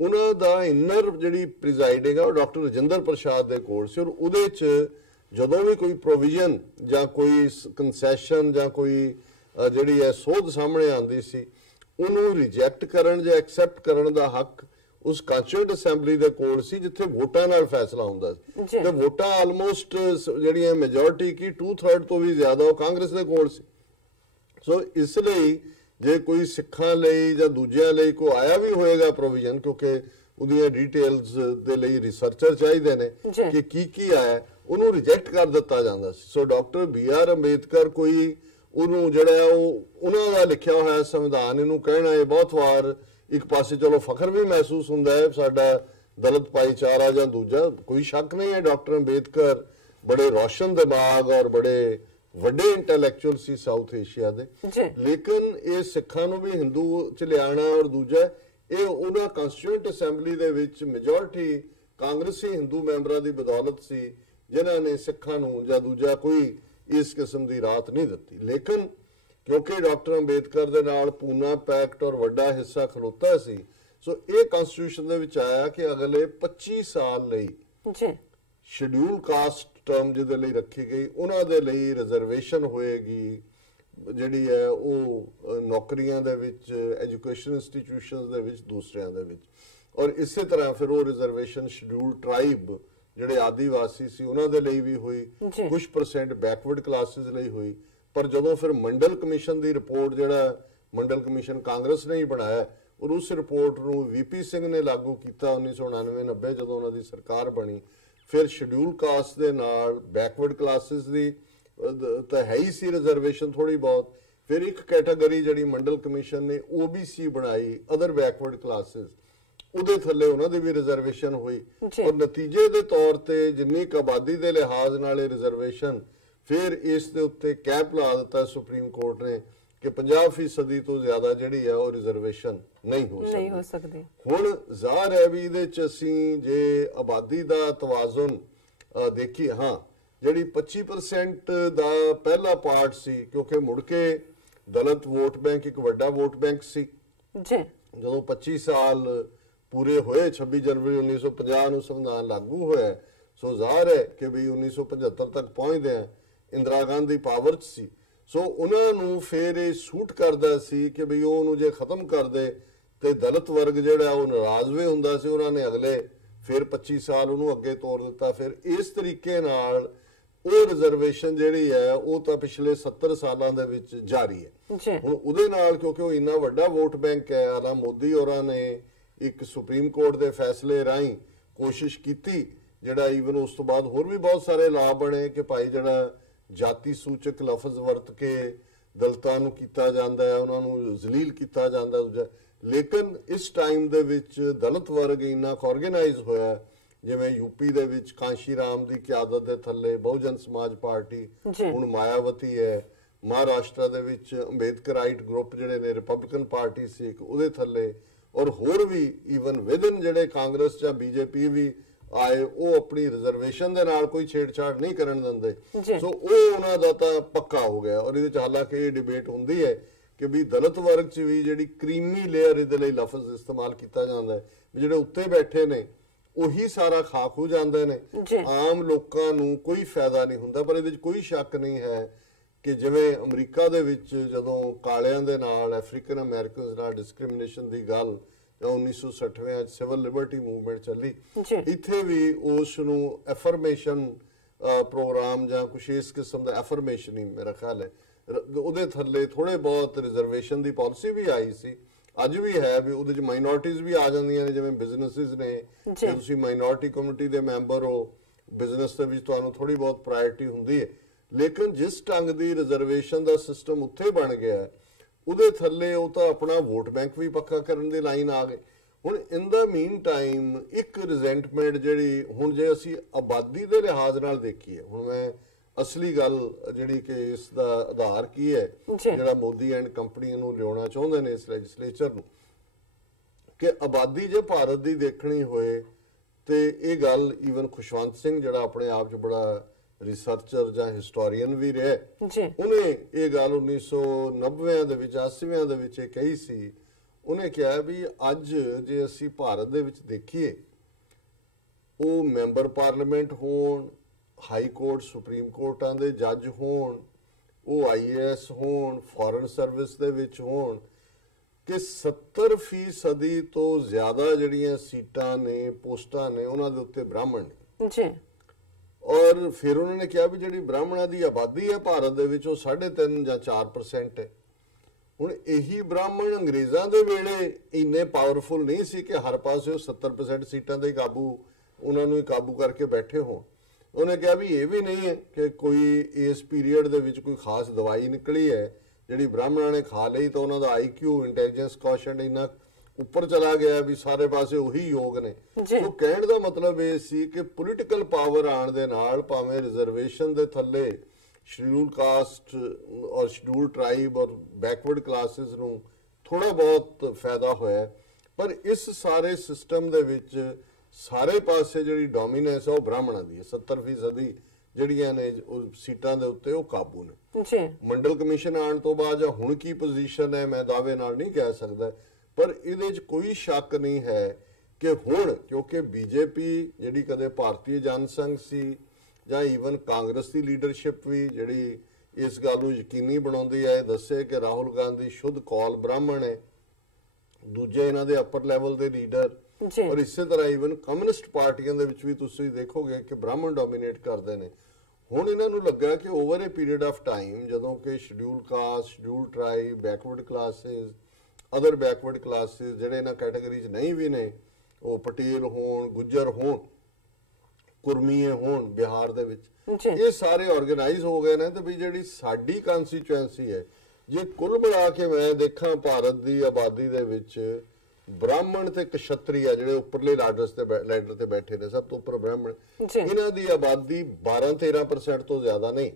ਉਹਨਾਂ ਦਾ ਇਨਰ ਜਿਹੜੀ ਪ੍ਰੀਜ਼ਾਈਡਿੰਗ ਆ ਉਹ ਡਾਕਟਰ ਰਜਿੰਦਰ ਪ੍ਰਸਾਦ ਦੇ ਕੋਲ ਸੀ, ਔਰ ਉਹਦੇ 'ਚ ਜਦੋਂ ਵੀ ਕੋਈ ਪ੍ਰੋਵੀਜ਼ਨ ਜਾਂ ਕੋਈ ਕੰਸੈਸ਼ਨ ਜਾਂ ਕੋਈ ਜਿਹੜੀ ਹੈ ਸੋਧ ਸਾਹਮਣੇ ਆਉਂਦੀ ਸੀ, ਉਹਨੂੰ ਰਿਜੈਕਟ ਕਰਨ ਜਾਂ ਐਕਸੈਪਟ ਕਰਨ ਦਾ ਹੱਕ ਉਸ ਕਨਸਟੀਟਿਊਐਂਟ ਅਸੈਂਬਲੀ ਦੇ ਕੋਲ ਸੀ, ਜਿੱਥੇ ਵੋਟਾਂ ਨਾਲ ਫੈਸਲਾ ਹੁੰਦਾ ਸੀ। ਤੇ ਵੋਟਾਂ ਆਲਮੋਸਟ ਜਿਹੜੀਆਂ ਮੈਜੋਰਿਟੀ ਕੀ 2/3 ਤੋਂ ਵੀ ਜ਼ਿਆਦਾ ਉਹ ਕਾਂਗਰਸ ਦੇ ਕੋਲ ਸੀ। ਸੋ ਇਸ ਲਈ ਜੇ ਕੋਈ ਸਿੱਖਾਂ ਲਈ ਜਾਂ ਦੂਜਿਆਂ ਲਈ ਕੋਈ ਆਇਆ ਵੀ ਹੋਏਗਾ ਪ੍ਰੋਵੀਜ਼ਨ, ਕਿਉਂਕਿ ਉਹਦੀਆਂ ਡਿਟੇਲਸ ਦੇ ਲਈ ਰਿਸਰਚਰ ਚਾਹੀਦੇ ਨੇ ਕਿ ਕੀ ਆਇਆ, ਉਹਨੂੰ ਰਿਜੈਕਟ ਕਰ ਦਿੱਤਾ ਜਾਂਦਾ ਸੀ। ਸੋ ਡਾਕਟਰ BR ਅੰਬੇਦਕਰ ਕੋਈ ਉਹਨੂੰ ਜਿਹੜਾ ਉਹ ਉਹਨਾਂ ਦਾ ਲਿਖਿਆ ਹੋਇਆ ਸੰਵਿਧਾਨ ਇਹਨੂੰ ਕਹਿਣਾ ਇਹ ਬਹੁਤ ਵਾਰ ਇੱਕ ਪਾਸੇ ਚਲੋ ਫਖਰ ਵੀ ਮਹਿਸੂਸ ਹੁੰਦਾ ਹੈ ਸਾਡਾ ਦਲਿਤ ਭਾਈਚਾਰਾ ਜਾਂ ਦੂਜਾ, ਕੋਈ ਸ਼ੱਕ ਨਹੀਂ ਹੈ ਡਾਕਟਰ ਅੰਬੇਦਕਰ ਬੜੇ ਰੋਸ਼ਨ ਦਿਮਾਗ ਔਰ ਬੜੇ ਵੱਡੇ ਇੰਟੈਲੈਕਚੁਅਲ ਸੀ ਸਾਊਥ ਏਸ਼ੀਆ ਦੇ। ਲੇਕਿਨ ਇਹ ਸਿੱਖਾਂ ਨੂੰ ਵੀ ਹਿੰਦੂ ਚ ਲਿਆਣਾ ਔਰ ਦੂਜਾ ਇਹ ਉਹਨਾਂ ਕਨਸਟੀਟਿਊਐਂਟ ਅਸੈਂਬਲੀ ਦੇ ਵਿੱਚ ਮੈਜੋਰਿਟੀ ਕਾਂਗਰਸੀ ਹਿੰਦੂ ਮੈਂਬਰਾਂ ਦੀ ਬਦੌਲਤ ਸੀ ਜਿਨ੍ਹਾਂ ਨੇ ਸਿੱਖਾਂ ਨੂੰ ਜਾਂ ਦੂਜਾ ਕੋਈ ਇਸ ਕਿਸਮ ਦੀ ਰਾਹਤ ਨਹੀਂ ਦਿੱਤੀ। ਲੇਕਿਨ ਕਿਉਂਕਿ ਡਾਕਟਰ ਅੰਬੇਦਕਰ ਦੇ ਨਾਲ ਪੂਨਾ ਪੈਕਟ ਔਰ ਵੱਡਾ ਹਿੱਸਾ ਖਲੋਤਾ ਸੀ, ਸੋ ਇਹ ਕਨਸਟੀਟਿਊਸ਼ਨ ਦੇ ਵਿੱਚ ਆਇਆ ਕਿ ਅਗਲੇ 25 ਸਾਲ ਲਈ ਸ਼ਡਿਊਲ ਕਾਸਟ ਟਰਮ ਜਿਹਦੇ ਲਈ ਰੱਖੀ ਗਈ, ਉਹਨਾਂ ਦੇ ਲਈ ਰਿਜ਼ਰਵੇਸ਼ਨ ਹੋਏਗੀ ਜਿਹੜੀ ਹੈ ਉਹ ਨੌਕਰੀਆਂ ਦੇ ਵਿੱਚ, ਐਜੂਕੇਸ਼ਨ ਇੰਸਟੀਟਿਊਸ਼ਨਸ ਦੇ ਵਿੱਚ, ਦੂਸਰਿਆਂ ਦੇ ਵਿੱਚ। ਔਰ ਇਸੇ ਤਰ੍ਹਾਂ ਫਿਰ ਉਹ ਰਿਜ਼ਰਵੇਸ਼ਨ ਸ਼ਡਿਊਲ ਟ੍ਰਾਈਬ ਜਿਹੜੇ ਆਦੀਵਾਸੀ ਸੀ ਉਹਨਾਂ ਦੇ ਲਈ ਵੀ ਹੋਈ, ਕੁਝ % ਬੈਕਵਰਡ ਕਲਾਸਿਸ ਲਈ ਹੋਈ। ਪਰ ਜਦੋਂ ਫਿਰ ਮੰਡਲ ਕਮਿਸ਼ਨ ਦੀ ਰਿਪੋਰਟ, ਜਿਹੜਾ ਮੰਡਲ ਕਮਿਸ਼ਨ ਕਾਂਗਰਸ ਨੇ ਹੀ ਬਣਾਇਆ, ਔਰ ਉਸ ਰਿਪੋਰਟ ਨੂੰ VP ਸਿੰਘ ਨੇ ਲਾਗੂ ਕੀਤਾ 1999-90 ਜਦੋਂ ਉਹਨਾਂ ਦੀ ਸਰਕਾਰ ਬਣੀ, ਫਿਰ ਸ਼ਡਿਊਲ ਕਾਸਟ ਦੇ ਨਾਲ ਬੈਕਵਰਡ ਕਲਾਸਿਸ ਦੀ ਤਾਂ ਹੈ ਹੀ ਸੀ ਰਿਜ਼ਰਵੇਸ਼ਨ ਥੋੜੀ ਬਹੁਤ, ਫਿਰ ਇੱਕ ਕੈਟਾਗਰੀ ਜਿਹੜੀ ਮੰਡਲ ਕਮਿਸ਼ਨ ਨੇ OBC ਬਣਾਈ, ਅਦਰ ਬੈਕਵਰਡ ਕਲਾਸਿਸ, ਉਹਦੇ ਥੱਲੇ ਉਹਨਾਂ ਦੀ ਵੀ ਰਿਜ਼ਰਵੇਸ਼ਨ ਹੋਈ। ਔਰ ਨਤੀਜੇ ਦੇ ਤੌਰ ਤੇ ਜਿੰਨੀ ਆਬਾਦੀ ਦੇ ਲਿਹਾਜ਼ ਨਾਲ ਇਹ ਰਿਜ਼ਰਵੇਸ਼ਨ, ਫਿਰ ਇਸ ਦੇ ਉੱਤੇ ਕੈਪ ਲਾ ਦਿੱਤਾ ਸੁਪਰੀਮ ਕੋਰਟ ਨੇ ਕਿ 50% ਤੋਂ ਜ਼ਿਆਦਾ ਜਿਹੜੀ ਹੈ ਉਹ ਰਿਜ਼ਰਵੇਸ਼ਨ ਨਹੀਂ ਹੋ ਸਕਦੀ। ਹੁਣ ਜ਼ਾਹਰ ਹੈ ਵੀ ਇਹਦੇ ਚ ਅਸੀਂ ਜੇ ਆਬਾਦੀ ਦਾ ਤਵਾਜ਼ਨ ਦੇਖੀ, ਹਾਂ ਜਿਹੜੀ 25% ਦਾ ਪਹਿਲਾ ਪਾਰਟ ਸੀ, ਕਿਉਂਕਿ ਮੁੜ ਕੇ ਦਲਿਤ ਵੋਟ ਬੈਂਕ ਇੱਕ ਵੱਡਾ ਵੋਟ ਬੈਂਕ ਸੀ। ਜਦੋਂ 25 ਸਾਲ ਪੂਰੇ ਹੋਏ 26 ਜਨਵਰੀ 1950 ਨੂੰ ਸੰਵਿਧਾਨ ਲਾਗੂ ਹੋਇਆ, ਸੋ ਜ਼ਾਹਰ ਹੈ ਕਿ ਵੀ 1975 ਤੱਕ ਪਹੁੰਚਦੇ ਆ, ਇੰਦਰਾ ਗਾਂਧੀ ਪਾਵਰ 'ਚ ਸੀ। ਸੋ ਉਹਨਾਂ ਨੂੰ ਫਿਰ ਇਹ ਸੂਟ ਕਰਦਾ ਸੀ ਕਿ ਵੀ ਉਹਨੂੰ ਜੇ ਖਤਮ ਕਰ ਦੇ ਤੇ ਦਲਿਤ ਵਰਗ ਜਿਹੜਾ ਉਹ ਨਾਰਾਜ਼ ਵੀ ਹੁੰਦਾ ਸੀ। ਉਹਨਾਂ ਨੇ ਅਗਲੇ ਫਿਰ 25 ਸਾਲ ਉਹਨੂੰ ਅੱਗੇ ਤੋਰ ਦਿੱਤਾ। ਫਿਰ ਇਸ ਤਰੀਕੇ ਨਾਲ ਉਹ ਰਿਜ਼ਰਵੇਸ਼ਨ ਜਿਹੜੀ ਹੈ ਉਹ ਤਾਂ ਪਿਛਲੇ 70 ਸਾਲਾਂ ਦੇ ਵਿੱਚ ਜਾਰੀ ਹੈ। ਹੁਣ ਉਹਦੇ ਨਾਲ ਕਿਉਂਕਿ ਉਹ ਇੰਨਾ ਵੱਡਾ ਵੋਟ ਬੈਂਕ ਹੈ, ਆਲਾ ਮੋਦੀ ਹੋਰਾਂ ਨੇ ਇੱਕ ਸੁਪਰੀਮ ਕੋਰਟ ਦੇ ਫੈਸਲੇ ਰਾਹੀਂ ਕੋਸ਼ਿਸ਼ ਕੀਤੀ, ਜਿਹੜਾ ਈਵਨ ਉਸ ਤੋਂ ਬਾਅਦ ਹੋਰ ਵੀ ਬਹੁਤ ਸਾਰੇ ਲਾਅ ਬਣੇ ਕਿ ਭਾਈ ਜਿਹੜਾ ਜਾਤੀ ਸੂਚਕ ਲਫ਼ਜ਼ ਵਰਤ ਕੇ ਦਲਿਤਾਂ ਨੂੰ ਕੀਤਾ ਜਾਂਦਾ ਹੈ, ਉਹਨਾਂ ਨੂੰ ਜ਼ਲੀਲ ਕੀਤਾ ਜਾਂਦਾ। ਲੇਕਿਨ ਇਸ ਟਾਈਮ ਦੇ ਵਿੱਚ ਦਲਿਤ ਵਰਗ ਇੰਨਾ ਆਰਗੇਨਾਈਜ਼ ਹੋਇਆ, ਜਿਵੇਂ ਯੂਪੀ ਦੇ ਵਿੱਚ ਕਾਂਸ਼ੀ ਰਾਮ ਦੀ ਕਿਆਦਤ ਦੇ ਥੱਲੇ ਬਹੁਜਨ ਸਮਾਜ ਪਾਰਟੀ, ਹੁਣ ਮਾਇਆਵਤੀ ਹੈ, ਮਹਾਰਾਸ਼ਟਰ ਦੇ ਵਿੱਚ ਅੰਬੇਦਕਰਾਈਟ ਗਰੁੱਪ ਜਿਹੜੇ ਨੇ ਰਿਪਬਲਿਕਨ ਪਾਰਟੀ ਸੀ ਇੱਕ, ਉਹਦੇ ਥੱਲੇ, ਔਰ ਹੋਰ ਵੀ ਈਵਨ ਵਿਦਨ ਜਿਹੜੇ ਕਾਂਗਰਸ ਜਾਂ BJP ਵੀ ਆਏ, ਉਹ ਆਪਣੀ ਰਿਜ਼ਰਵੇਸ਼ਨ ਦੇ ਨਾਲ ਕੋਈ ਛੇੜਛਾੜ ਨਹੀਂ ਕਰਨ ਦਿੰਦੇ। ਸੋ ਉਹ ਉਹਨਾਂ ਦਾ ਤਾਂ ਪੱਕਾ ਹੋ ਗਿਆ। ਔਰ ਇਹਦੇ ਚ ਹਾਲਾਂਕਿ ਇਹ ਡਿਬੇਟ ਹੁੰਦੀ ਹੈ ਕਿ ਵੀ ਦਲਿਤ ਵਰਗ ਚ ਵੀ ਜਿਹੜੀ ਕਰੀਮੀ ਲੇਅਰ ਇਹਦੇ ਲਈ ਲਫ਼ਜ਼ ਇਸਤੇਮਾਲ ਕੀਤਾ ਜਾਂਦਾ ਹੈ, ਜਿਹੜੇ ਉੱਤੇ ਬੈਠੇ ਨੇ ਉਹੀ ਸਾਰਾ ਖਾ ਖੂ ਜਾਂਦੇ ਨੇ, ਆਮ ਲੋਕਾਂ ਨੂੰ ਕੋਈ ਫਾਇਦਾ ਨਹੀਂ ਹੁੰਦਾ। ਪਰ ਇਹਦੇ ਚ ਕੋਈ ਸ਼ੱਕ ਨਹੀਂ ਹੈ ਕਿ ਜਿਵੇਂ ਅਮਰੀਕਾ ਦੇ ਵਿੱਚ ਜਦੋਂ ਕਾਲਿਆਂ ਦੇ ਨਾਲ, ਅਫਰੀਕਨ ਅਮਰੀਕਨਸ ਨਾਲ ਡਿਸਕ੍ਰਿਮੀਨੇਸ਼ਨ ਦੀ ਗੱਲ 1960 ਚ ਸਿਵਲ ਲਿਬਰਟੀ ਮੂਵਮੈਂਟ ਚੱਲੀ, ਇੱਥੇ ਵੀ ਉਸ ਨੂੰ ਐਫਰਮੇਸ਼ਨ ਪ੍ਰੋਗਰਾਮ ਜਾਂ ਕੁਛ ਇਸ ਕਿਸਮ ਦਾ ਐਫਰਮੇਸ਼ਨ ਹੀ ਮੇਰਾ ਖਿਆਲ ਹੈ, ਉਹਦੇ ਥੱਲੇ ਥੋੜੇ ਬਹੁਤ ਰਿਜ਼ਰਵੇਸ਼ਨ ਦੀ ਪਾਲਿਸੀ ਵੀ ਆਈ ਸੀ, ਅੱਜ ਵੀ ਹੈ ਵੀ ਉਹਦੇ ਚ ਮਾਈਨੋਰਟੀਜ਼ ਵੀ ਆ ਜਾਂਦੀਆਂ ਨੇ, ਜਿਵੇਂ ਬਿਜ਼ਨੈਸਿਸ ਨੇ, ਜੇ ਤੁਸੀਂ ਮਾਈਨੋਰਟੀ ਕਮਿਊਨਿਟੀ ਦੇ ਮੈਂਬਰ ਹੋ, ਬਿਜ਼ਨਸ ਦੇ ਵਿੱਚ ਤੁਹਾਨੂੰ ਥੋੜੀ ਬਹੁਤ ਪ੍ਰਾਇੋਰਟੀ ਹੁੰਦੀ ਹੈ। ਲੇਕਿਨ ਜਿਸ ਢੰਗ ਦੀ ਰਿਜ਼ਰਵੇਸ਼ਨ ਦਾ ਸਿਸਟਮ ਉੱਥੇ ਬਣ ਗਿਆ, ਉਹਦੇ ਥੱਲੇ ਉਹ ਤਾਂ ਆਪਣਾ ਵੋਟ ਬੈਂਕ ਵੀ ਪੱਕਾ ਕਰਨ ਦੀ ਲਾਈਨ ਆ ਗਏ। ਹੁਣ ਇਨ ਦਾ ਮੀਨ ਟਾਈਮ ਇੱਕ ਰਿਜ਼ੈਂਟਮੈਂਟ ਜਿਹੜੀ ਹੁਣ ਜੇ ਅਸੀਂ ਆਬਾਦੀ ਦੇ ਲਿਹਾਜ਼ ਨਾਲ ਦੇਖੀਏ, ਹੁਣ ਮੈਂ ਅਸਲੀ ਗੱਲ ਜਿਹੜੀ ਕਿ ਇਸ ਦਾ ਆਧਾਰ ਕੀ ਹੈ ਜਿਹੜਾ ਮੋਦੀ ਐਂਡ ਕੰਪਨੀ ਨੂੰ ਲਿਆਉਣਾ ਚਾਹੁੰਦੇ ਨੇ ਇਸ ਲੈਜਿਸਲੇਚਰ ਨੂੰ, ਕਿ ਆਬਾਦੀ ਜੇ ਭਾਰਤ ਦੀ ਦੇਖਣੀ ਹੋਏ ਤੇ ਇਹ ਗੱਲ ਈਵਨ ਖੁਸ਼ਵੰਤ ਸਿੰਘ ਜਿਹੜਾ ਆਪਣੇ ਆਪ 'ਚ ਬੜਾ ਰਿਸਰਚਰ ਜਾਂ ਹਿਸਟੋਰੀਅਨ ਵੀ ਰਿਹਾ, ਉਹਨੇ ਇਹ ਗੱਲ 1990 ਦੇ ਵਿੱਚ 80 ਦੇ ਵਿੱਚ ਇਹ ਕਹੀ ਸੀ। ਉਹਨੇ ਕਿਹਾ ਵੀ ਅੱਜ ਜੇ ਅਸੀਂ ਭਾਰਤ ਦੇ ਵਿੱਚ ਦੇਖੀਏ, ਉਹ ਮੈਂਬਰ ਪਾਰਲੀਮੈਂਟ ਹੋਣ, ਹਾਈ ਕੋਰਟ ਸੁਪਰੀਮ ਕੋਰਟਾਂ ਦੇ ਜੱਜ ਹੋਣ, ਉਹ IAS ਹੋਣ, ਫੋਰਨ ਸਰਵਿਸ ਦੇ ਵਿੱਚ ਹੋਣ, ਕਿ 70% ਤੋਂ ਜ਼ਿਆਦਾ ਜਿਹੜੀਆਂ ਸੀਟਾਂ ਨੇ, ਪੋਸਟਾਂ ਨੇ, ਉਹਨਾਂ ਦੇ ਉੱਤੇ ਬ੍ਰਾਹਮਣ ਨੇ ਜੀ। ਔਰ ਫਿਰ ਉਹਨਾਂ ਨੇ ਕਿਹਾ ਵੀ ਜਿਹੜੀ ਬ੍ਰਾਹਮਣਾਂ ਦੀ ਆਬਾਦੀ ਹੈ ਭਾਰਤ ਦੇ ਵਿੱਚ ਉਹ 3.5 ਜਾਂ 4% ਹੈ। ਹੁਣ ਇਹੀ ਬ੍ਰਾਹਮਣ ਅੰਗਰੇਜ਼ਾਂ ਦੇ ਵੇਲੇ ਇੰਨੇ ਪਾਵਰਫੁਲ ਨਹੀਂ ਸੀ ਕਿ ਹਰ ਪਾਸੇ ਉਹ 70% ਸੀਟਾਂ ਦੇ ਕਾਬੂ ਉਹਨਾਂ ਨੂੰ ਹੀ ਕਾਬੂ ਕਰਕੇ ਬੈਠੇ ਹੋਣ। ਉਹਨੇ ਕਿਹਾ ਵੀ ਇਹ ਵੀ ਨਹੀਂ ਹੈ ਕਿ ਕੋਈ ਇਸ ਪੀਰੀਅਡ ਦੇ ਵਿੱਚ ਕੋਈ ਖਾਸ ਦਵਾਈ ਨਿਕਲੀ ਹੈ ਜਿਹੜੀ ਬ੍ਰਾਹਮਣਾਂ ਨੇ ਖਾ ਲਈ ਤਾਂ ਉਹਨਾਂ ਦਾ IQ ਇੰਟੈਲੀਜੈਂਸ ਕੁਐਸ਼ੀਐਂਟ ਇੰਨਾ ਉੱਪਰ ਚਲਾ ਗਿਆ ਵੀ ਸਾਰੇ ਪਾਸੇ ਉਹੀ ਯੋਗ ਨੇ। ਸੋ ਕਹਿਣ ਦਾ ਮਤਲਬ ਇਹ ਸੀ ਕਿ ਪੋਲੀਟੀਕਲ ਪਾਵਰ ਆਉਣ ਦੇ ਨਾਲ ਭਾਵੇਂ ਰਿਜ਼ਰਵੇਸ਼ਨ ਦੇ ਥੱਲੇ ਸ਼ਡਿਊਲ ਕਾਸਟ ਔਰ ਸ਼ਡਿਊਲ ਟ੍ਰਾਈਬ ਔਰ ਬੈਕਵਰਡ ਕਲਾਸਿਸ ਨੂੰ ਥੋੜਾ ਬਹੁਤ ਫਾਇਦਾ ਹੋਇਆ, ਪਰ ਇਸ ਸਾਰੇ ਸਿਸਟਮ ਦੇ ਵਿੱਚ ਸਾਰੇ ਪਾਸੇ ਜਿਹੜੀ ਡੋਮੀਨੈਂਸ ਹੈ ਉਹ ਬ੍ਰਾਹਮਣਾਂ ਦੀ ਹੈ। 70% ਜਿਹੜੀਆਂ ਨੇ ਸੀਟਾਂ ਦੇ ਉੱਤੇ ਉਹ ਕਾਬੂ ਨੇ। ਮੰਡਲ ਕਮਿਸ਼ਨ ਆਉਣ ਤੋਂ ਬਾਅਦ ਜਾਂ ਹੁਣ ਕੀ ਪੋਜੀਸ਼ਨ ਹੈ ਮੈਂ ਦਾਅਵੇ ਨਾਲ ਨਹੀਂ ਕਹਿ ਸਕਦਾ, ਪਰ ਇਹਦੇ 'ਚ ਕੋਈ ਸ਼ੱਕ ਨਹੀਂ ਹੈ ਕਿ ਹੁਣ ਕਿਉਂਕਿ BJP ਜਿਹੜੀ ਕਦੇ ਭਾਰਤੀ ਜਨਸੰਘ ਸੀ ਜਾਂ ਈਵਨ ਕਾਂਗਰਸ ਦੀ ਲੀਡਰਸ਼ਿਪ ਵੀ ਜਿਹੜੀ ਇਸ ਗੱਲ ਨੂੰ ਯਕੀਨੀ ਬਣਾਉਂਦੀ ਹੈ, ਦੱਸੇ ਕਿ ਰਾਹੁਲ ਗਾਂਧੀ ਸ਼ੁੱਧ ਕੌਲ ਬ੍ਰਾਹਮਣ ਹੈ, ਦੂਜੇ ਇਹਨਾਂ ਦੇ ਅਪਰ ਲੈਵਲ ਦੇ ਲੀਡਰ, ਔਰ ਇਸੇ ਤਰ੍ਹਾਂ ਈਵਨ ਕਮਿਊਨਿਸਟ ਪਾਰਟੀਆਂ ਦੇ ਵਿੱਚ ਵੀ ਤੁਸੀਂ ਦੇਖੋਗੇ ਕਿ ਬ੍ਰਾਹਮਣ ਡੋਮੀਨੇਟ ਕਰਦੇ ਨੇ। ਹੁਣ ਇਹਨਾਂ ਨੂੰ ਲੱਗਾ ਕਿ over a period of time ਜਦੋਂ ਕਿ schedule caste, schedule tribe, backward classes, other backward classes ਜਿਹੜੇ ਇਹਨਾਂ ਕੈਟਾਗਰੀਜ਼ ਨਹੀਂ ਵੀ ਨੇ, ਉਹ ਪਟੇਲ ਹੋਣ, ਗੁੱਜਰ ਹੋਣ, ਕੁਰਮੀਏ ਹੋਣ ਬਿਹਾਰ ਦੇ ਵਿੱਚ, ਇਹ ਸਾਰੇ ਆਰਗੇਨਾਈਜ਼ ਹੋ ਗਏ ਨੇ। ਤੇ ਵੀ ਜਿਹੜੀ ਸਾਡੀ ਕਨਸਟੀਚੁਐਂਸੀ ਹੈ, ਜੇ ਕੁੱਲ ਮਿਲਾ ਕੇ ਮੈਂ ਦੇਖਾਂ ਭਾਰਤ ਦੀ ਆਬਾਦੀ ਦੇ ਵਿੱਚ ਬ੍ਰਾਹਮਣ ਤੇ ਕਸ਼ਤਰੀਆ ਜਿਹੜੇ ਉੱਪਰਲੇ ਲੈਡਰ ਤੇ ਬੈਠੇ ਨੇ, ਸਭ ਤੋਂ ਉੱਪਰ ਬ੍ਰਾਹਮਣ, ਇਹਨਾਂ ਦੀ ਆਬਾਦੀ 12-13% ਤੋਂ ਜ਼ਿਆਦਾ ਨਹੀਂ।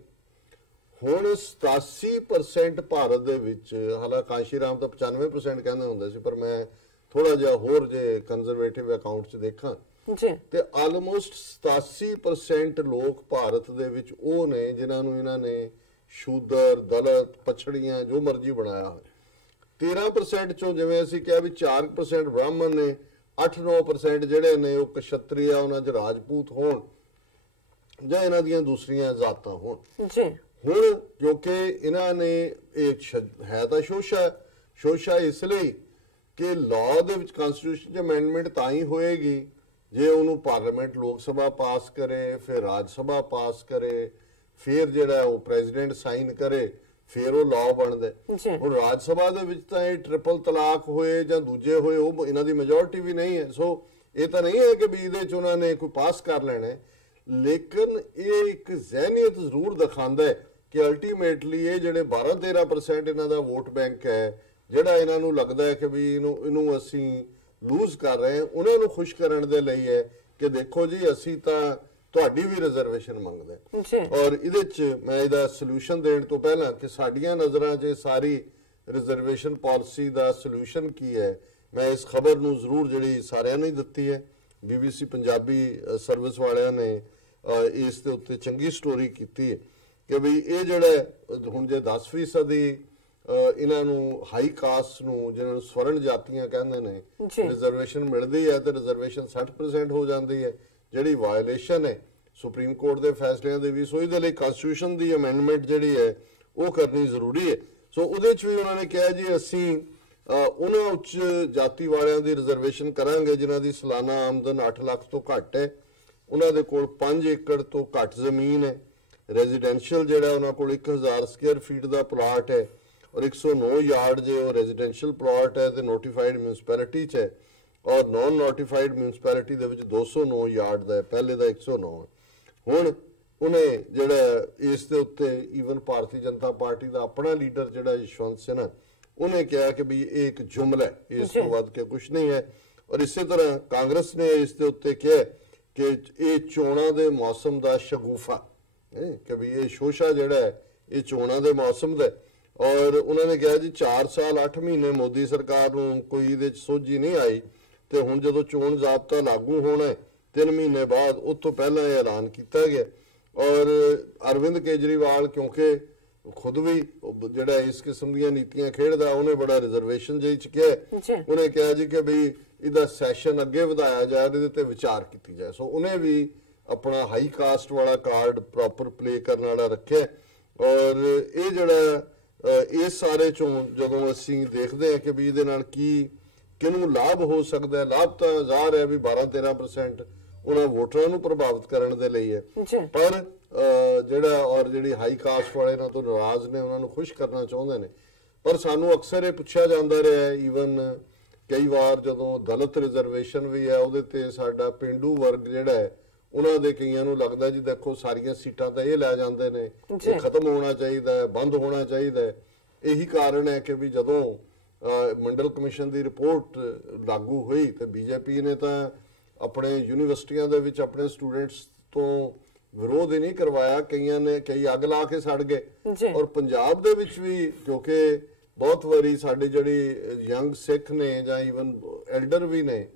ਹੁਣ 87% ਭਾਰਤ ਦੇ ਵਿੱਚ, ਹਾਲਾਂਕਿ ਕਾਂਸ਼ੀ ਰਾਮ ਤਾਂ 95% ਕਹਿੰਦੇ ਹੁੰਦੇ ਸੀ, ਪਰ ਮੈਂ ਥੋੜਾ ਜਿਹਾ ਹੋਰ ਜੇ ਕੰਜ਼ਰਵੇਟਿਵ ਅਕਾਊਂਟ 'ਚ ਦੇਖਾਂ ਤੇ ਆਲਮੋਸਟ 87% ਲੋਕ ਭਾਰਤ ਦੇ ਵਿੱਚ ਉਹ ਨੇ ਜਿਨ੍ਹਾਂ ਨੂੰ ਇਹਨਾਂ ਨੇ ਸ਼ੂਦਰ, ਦਲਿਤ, ਪਛੜੀਆਂ ਜੋ ਮਰਜ਼ੀ ਬਣਾਇਆ ਹੋਇਆ। 13% ਚੋਂ ਜਿਵੇਂ ਅਸੀਂ ਕਿਹਾ ਵੀ 4% ਬ੍ਰਾਹਮਣ ਨੇ, 8-9% ਜਿਹੜੇ ਨੇ ਉਹ ਕਸ਼ਤਰੀਆ, ਉਹਨਾਂ 'ਚ ਰਾਜਪੂਤ ਹੋਣ ਜਾਂ ਇਹਨਾਂ ਦੀਆਂ ਦੂਸਰੀਆਂ ਜ਼ਾਤਾਂ ਹੋਣ। ਹੁਣ ਕਿਉਂਕਿ ਇਹਨਾਂ ਨੇ ਹੈ ਤਾਂ ਸ਼ੋਸ਼ਾ ਇਸ ਲਈ ਕਿ ਲਾਅ ਦੇ ਵਿੱਚ ਕਨਸਟੀਟਿਊਸ਼ਨ 'ਚ ਅਮੈਂਡਮੈਂਟ ਤਾਂ ਹੀ ਹੋਏਗੀ ਜੇ ਉਹਨੂੰ ਪਾਰਲੀਮੈਂਟ ਲੋਕ ਸਭਾ ਪਾਸ ਕਰੇ, ਫਿਰ ਰਾਜ ਸਭਾ ਪਾਸ ਕਰੇ, ਫਿਰ ਜਿਹੜਾ ਉਹ ਪ੍ਰੈਜ਼ੀਡੈਂਟ ਸਾਈਨ ਕਰੇ, ਫਿਰ ਉਹ ਲਾਅ ਬਣਦਾ। ਹੁਣ ਰਾਜ ਸਭਾ ਦੇ ਵਿੱਚ ਤਾਂ ਇਹ ਟ੍ਰਿਪਲ ਤਲਾਕ ਹੋਏ ਜਾਂ ਦੂਜੇ ਹੋਏ, ਉਹ ਇਹਨਾਂ ਦੀ ਮੈਜੋਰਿਟੀ ਵੀ ਨਹੀਂ ਹੈ। ਸੋ ਇਹ ਤਾਂ ਨਹੀਂ ਹੈ ਕਿ ਵੀ ਇਹਦੇ 'ਚ ਉਹਨਾਂ ਨੇ ਕੋਈ ਪਾਸ ਕਰ ਲੈਣਾ, ਲੇਕਿਨ ਇਹ ਇੱਕ ਜ਼ਹਿਨੀਅਤ ਜ਼ਰੂਰ ਦਿਖਾਉਂਦਾ ਹੈ ਕਿ ਅਲਟੀਮੇਟਲੀ ਇਹ ਜਿਹੜੇ 12-13% ਇਹਨਾਂ ਦਾ ਵੋਟ ਬੈਂਕ ਹੈ, ਜਿਹੜਾ ਇਹਨਾਂ ਨੂੰ ਲੱਗਦਾ ਹੈ ਕਿ ਵੀ ਇਹਨੂੰ ਅਸੀਂ ਲੂਜ਼ ਕਰ ਰਹੇ ਹਾਂ, ਉਹਨਾਂ ਨੂੰ ਖੁਸ਼ ਕਰਨ ਦੇ ਲਈ ਹੈ ਕਿ ਦੇਖੋ ਜੀ ਅਸੀਂ ਤਾਂ ਤੁਹਾਡੀ ਵੀ ਰਿਜ਼ਰਵੇਸ਼ਨ ਮੰਗਦੇ। ਔਰ ਇਹਦੇ 'ਚ ਮੈਂ ਇਹਦਾ ਸੋਲੂਸ਼ਨ ਦੇਣ ਤੋਂ ਪਹਿਲਾਂ ਕਿ ਸਾਡੀਆਂ ਨਜ਼ਰਾਂ 'ਚ ਸਾਰੀ ਰਿਜ਼ਰਵੇਸ਼ਨ ਪਾਲਿਸੀ ਦਾ ਸੋਲੂਸ਼ਨ ਕੀ ਹੈ, ਮੈਂ ਇਸ ਖਬਰ ਨੂੰ ਜ਼ਰੂਰ ਜਿਹੜੀ ਸਾਰਿਆਂ ਨੂੰ ਹੀ ਦਿੱਤੀ ਹੈ। BBC ਪੰਜਾਬੀ ਸਰਵਿਸ ਵਾਲਿਆਂ ਨੇ ਇਸ ਦੇ ਉੱਤੇ ਚੰਗੀ ਸਟੋਰੀ ਕੀਤੀ ਹੈ ਕਿ ਵੀ ਇਹ ਜਿਹੜਾ ਹੁਣ ਜੇ 10% ਇਹਨਾਂ ਨੂੰ ਹਾਈ ਕਾਸਟ ਨੂੰ, ਜਿਹਨਾਂ ਨੂੰ ਸਵਰਨ ਜਾਤੀਆਂ ਕਹਿੰਦੇ ਨੇ, ਰਿਜ਼ਰਵੇਸ਼ਨ ਮਿਲਦੀ ਹੈ ਤੇ ਰਿਜ਼ਰਵੇਸ਼ਨ 60% ਹੋ ਜਾਂਦੀ ਹੈ, ਜਿਹੜੀ ਵਾਇਓਲੇਸ਼ਨ ਹੈ ਸੁਪਰੀਮ ਕੋਰਟ ਦੇ ਫੈਸਲਿਆਂ ਦੇ ਵੀ। ਸੋ ਇਹਦੇ ਲਈ ਕਨਸਟੀਟਿਊਸ਼ਨ ਦੀ ਅਮੈਂਡਮੈਂਟ ਜਿਹੜੀ ਹੈ ਉਹ ਕਰਨੀ ਜ਼ਰੂਰੀ ਹੈ। ਸੋ ਉਹਦੇ 'ਚ ਵੀ ਉਹਨਾਂ ਨੇ ਕਿਹਾ ਜੀ ਅਸੀਂ ਉਹਨਾਂ ਉੱਚ ਜਾਤੀ ਵਾਲਿਆਂ ਦੀ ਰਿਜ਼ਰਵੇਸ਼ਨ ਕਰਾਂਗੇ ਜਿਨ੍ਹਾਂ ਦੀ ਸਾਲਾਨਾ ਆਮਦਨ 8 ਲੱਖ ਤੋਂ ਘੱਟ ਹੈ, ਉਹਨਾਂ ਦੇ ਕੋਲ 5 ਏਕੜ ਤੋਂ ਘੱਟ ਜ਼ਮੀਨ ਹੈ, ਰੈਜ਼ੀਡੈਂਸ਼ੀਅਲ ਜਿਹੜਾ ਉਹਨਾਂ ਕੋਲ 1000 ਸਕੁਅਰ ਫੀਟ ਦਾ ਪਲਾਟ ਹੈ ਔਰ 109 ਯਾਰਡ ਜੇ ਉਹ ਰੈਜ਼ੀਡੈਂਸ਼ੀਅਲ ਪਲਾਟ ਹੈ ਤੇ ਨੋਟੀਫਾਈਡ ਮਿਊਨਿਸਪੈਲਿਟੀ 'ਚ ਹੈ, ਔਰ ਨਾਨ ਨੋਟੀਫਾਈਡ ਮਿਊਨਿਸਪੈਲਿਟੀ ਦੇ ਵਿੱਚ 209 ਯਾਰਡ ਦਾ ਹੈ, ਪਹਿਲੇ ਦਾ 109 ਹੈ। ਹੁਣ ਉਹਨੇ ਜਿਹੜਾ ਇਸ ਦੇ ਉੱਤੇ ਈਵਨ ਭਾਰਤੀ ਜਨਤਾ ਪਾਰਟੀ ਦਾ ਆਪਣਾ ਲੀਡਰ ਜਿਹੜਾ ਯਸ਼ਵੰਤ ਸਿਨਹਾ, ਉਹਨੇ ਕਿਹਾ ਕਿ ਵੀ ਇਹ ਇੱਕ ਜੁਮਲਾ ਹੈ, ਇਸ ਤੋਂ ਵੱਧ ਕੇ ਕੁਝ ਨਹੀਂ ਹੈ। ਔਰ ਇਸੇ ਤਰ੍ਹਾਂ ਕਾਂਗਰਸ ਨੇ ਇਸ ਦੇ ਉੱਤੇ ਕਿਹਾ ਕਿ ਇਹ ਚੋਣਾਂ ਦੇ ਮੌਸਮ ਦਾ ਸ਼ਗੂਫਾ ਕਿ ਵੀ ਇਹ ਸ਼ੋਸ਼ਾ ਜਿਹੜਾ ਹੈ ਇਹ ਚੋਣਾਂ ਦੇ ਮੌਸਮ ਦਾ। ਔਰ ਉਹਨਾਂ ਨੇ ਕਿਹਾ ਜੀ 4 ਸਾਲ 8 ਮਹੀਨੇ ਮੋਦੀ ਸਰਕਾਰ ਨੂੰ ਕੋਈ ਇਹਦੇ 'ਚ ਸੋਝੀ ਨਹੀਂ ਆਈ, ਤੇ ਹੁਣ ਜਦੋਂ ਚੋਣ ਜ਼ਾਬਤਾ ਲਾਗੂ ਹੋਣਾ ਹੈ 3 ਮਹੀਨੇ ਬਾਅਦ, ਉਸ ਤੋਂ ਪਹਿਲਾਂ ਇਹ ਐਲਾਨ ਕੀਤਾ ਗਿਆ। ਔਰ ਅਰਵਿੰਦ ਕੇਜਰੀਵਾਲ ਕਿਉਂਕਿ ਖੁਦ ਵੀ ਜਿਹੜਾ ਇਸ ਕਿਸਮ ਦੀਆਂ ਨੀਤੀਆਂ ਖੇਡਦਾ, ਉਹਨੇ ਬੜਾ ਰਿਜ਼ਰਵੇਸ਼ਨ ਜਿਹੀ ਚ ਕਿਹਾ। ਉਹਨੇ ਕਿਹਾ ਜੀ ਕਿ ਵੀ ਇਹਦਾ ਸੈਸ਼ਨ ਅੱਗੇ ਵਧਾਇਆ ਜਾਏ, ਇਹਦੇ ਤੇ ਵਿਚਾਰ ਕੀਤੀ ਜਾਏ। ਸੋ ਉਹਨੇ ਵੀ ਆਪਣਾ ਹਾਈ ਕਾਸਟ ਵਾਲਾ ਕਾਰਡ ਪ੍ਰੋਪਰ ਪਲੇ ਕਰਨ ਵਾਲਾ ਰੱਖਿਆ। ਔਰ ਇਹ ਜਿਹੜਾ ਇਸ ਸਾਰੇ ਚੋਂ ਜਦੋਂ ਅਸੀਂ ਦੇਖਦੇ ਹਾਂ ਕਿ ਵੀ ਇਹਦੇ ਨਾਲ ਕਿਹਨੂੰ ਲਾਭ ਹੋ ਸਕਦਾ ਹੈ, ਲਾਭ ਤਾਂ ਜ਼ਾਹਰ ਹੈ ਵੀ 12-13% ਉਹਨਾਂ ਵੋਟਰਾਂ ਨੂੰ ਪ੍ਰਭਾਵਿਤ ਕਰਨ ਦੇ ਲਈ ਹੈ, ਪਰ ਜਿਹੜਾ ਔਰ ਜਿਹੜੀ ਹਾਈ ਕਾਸਟ ਵਾਲੇ ਨਾਲ ਤੋਂ ਨਾਰਾਜ਼ ਨੇ, ਉਹਨਾਂ ਨੂੰ ਖੁਸ਼ ਕਰਨਾ ਚਾਹੁੰਦੇ ਨੇ। ਪਰ ਸਾਨੂੰ ਅਕਸਰ ਇਹ ਪੁੱਛਿਆ ਜਾਂਦਾ ਰਿਹਾ, ਈਵਨ ਕਈ ਵਾਰ ਜਦੋਂ ਦਲਿਤ ਰਿਜ਼ਰਵੇਸ਼ਨ ਵੀ ਹੈ ਉਹਦੇ ਤੇ ਸਾਡਾ ਪਿੰਡੂ ਵਰਗ ਜਿਹੜਾ ਹੈ ਉਹਨਾਂ ਦੇ ਕਈਆਂ ਨੂੰ ਲੱਗਦਾ ਜੀ ਦੇਖੋ ਸਾਰੀਆਂ ਸੀਟਾਂ ਤਾਂ ਇਹ ਲੈ ਜਾਂਦੇ ਨੇ, ਇਹ ਖਤਮ ਹੋਣਾ ਚਾਹੀਦਾ ਹੈ, ਬੰਦ ਹੋਣਾ ਚਾਹੀਦਾ ਹੈ। ਇਹੀ ਕਾਰਨ ਹੈ ਕਿ ਵੀ ਜਦੋਂ ਮੰਡਲ ਕਮਿਸ਼ਨ ਦੀ ਰਿਪੋਰਟ ਲਾਗੂ ਹੋਈ ਤੇ ਬੀਜੇਪੀ ਨੇ ਤਾਂ ਆਪਣੇ ਯੂਨੀਵਰਸਿਟੀਆਂ ਦੇ ਵਿੱਚ ਆਪਣੇ ਸਟੂਡੈਂਟਸ ਤੋਂ ਵਿਰੋਧ ਹੀ ਨਹੀਂ ਕਰਵਾਇਆ, ਕਈ ਅੱਗ ਲਾ ਕੇ ਸੜ ਗਏ। ਔਰ ਪੰਜਾਬ ਦੇ ਵਿੱਚ ਵੀ ਕਿਉਂਕਿ ਬਹੁਤ ਵਾਰੀ ਸਾਡੇ ਜਿਹੜੀ ਯੰਗ ਸਿੱਖ ਨੇ ਜਾਂ ਈਵਨ ਐਲਡਰ ਵੀ ਨੇ,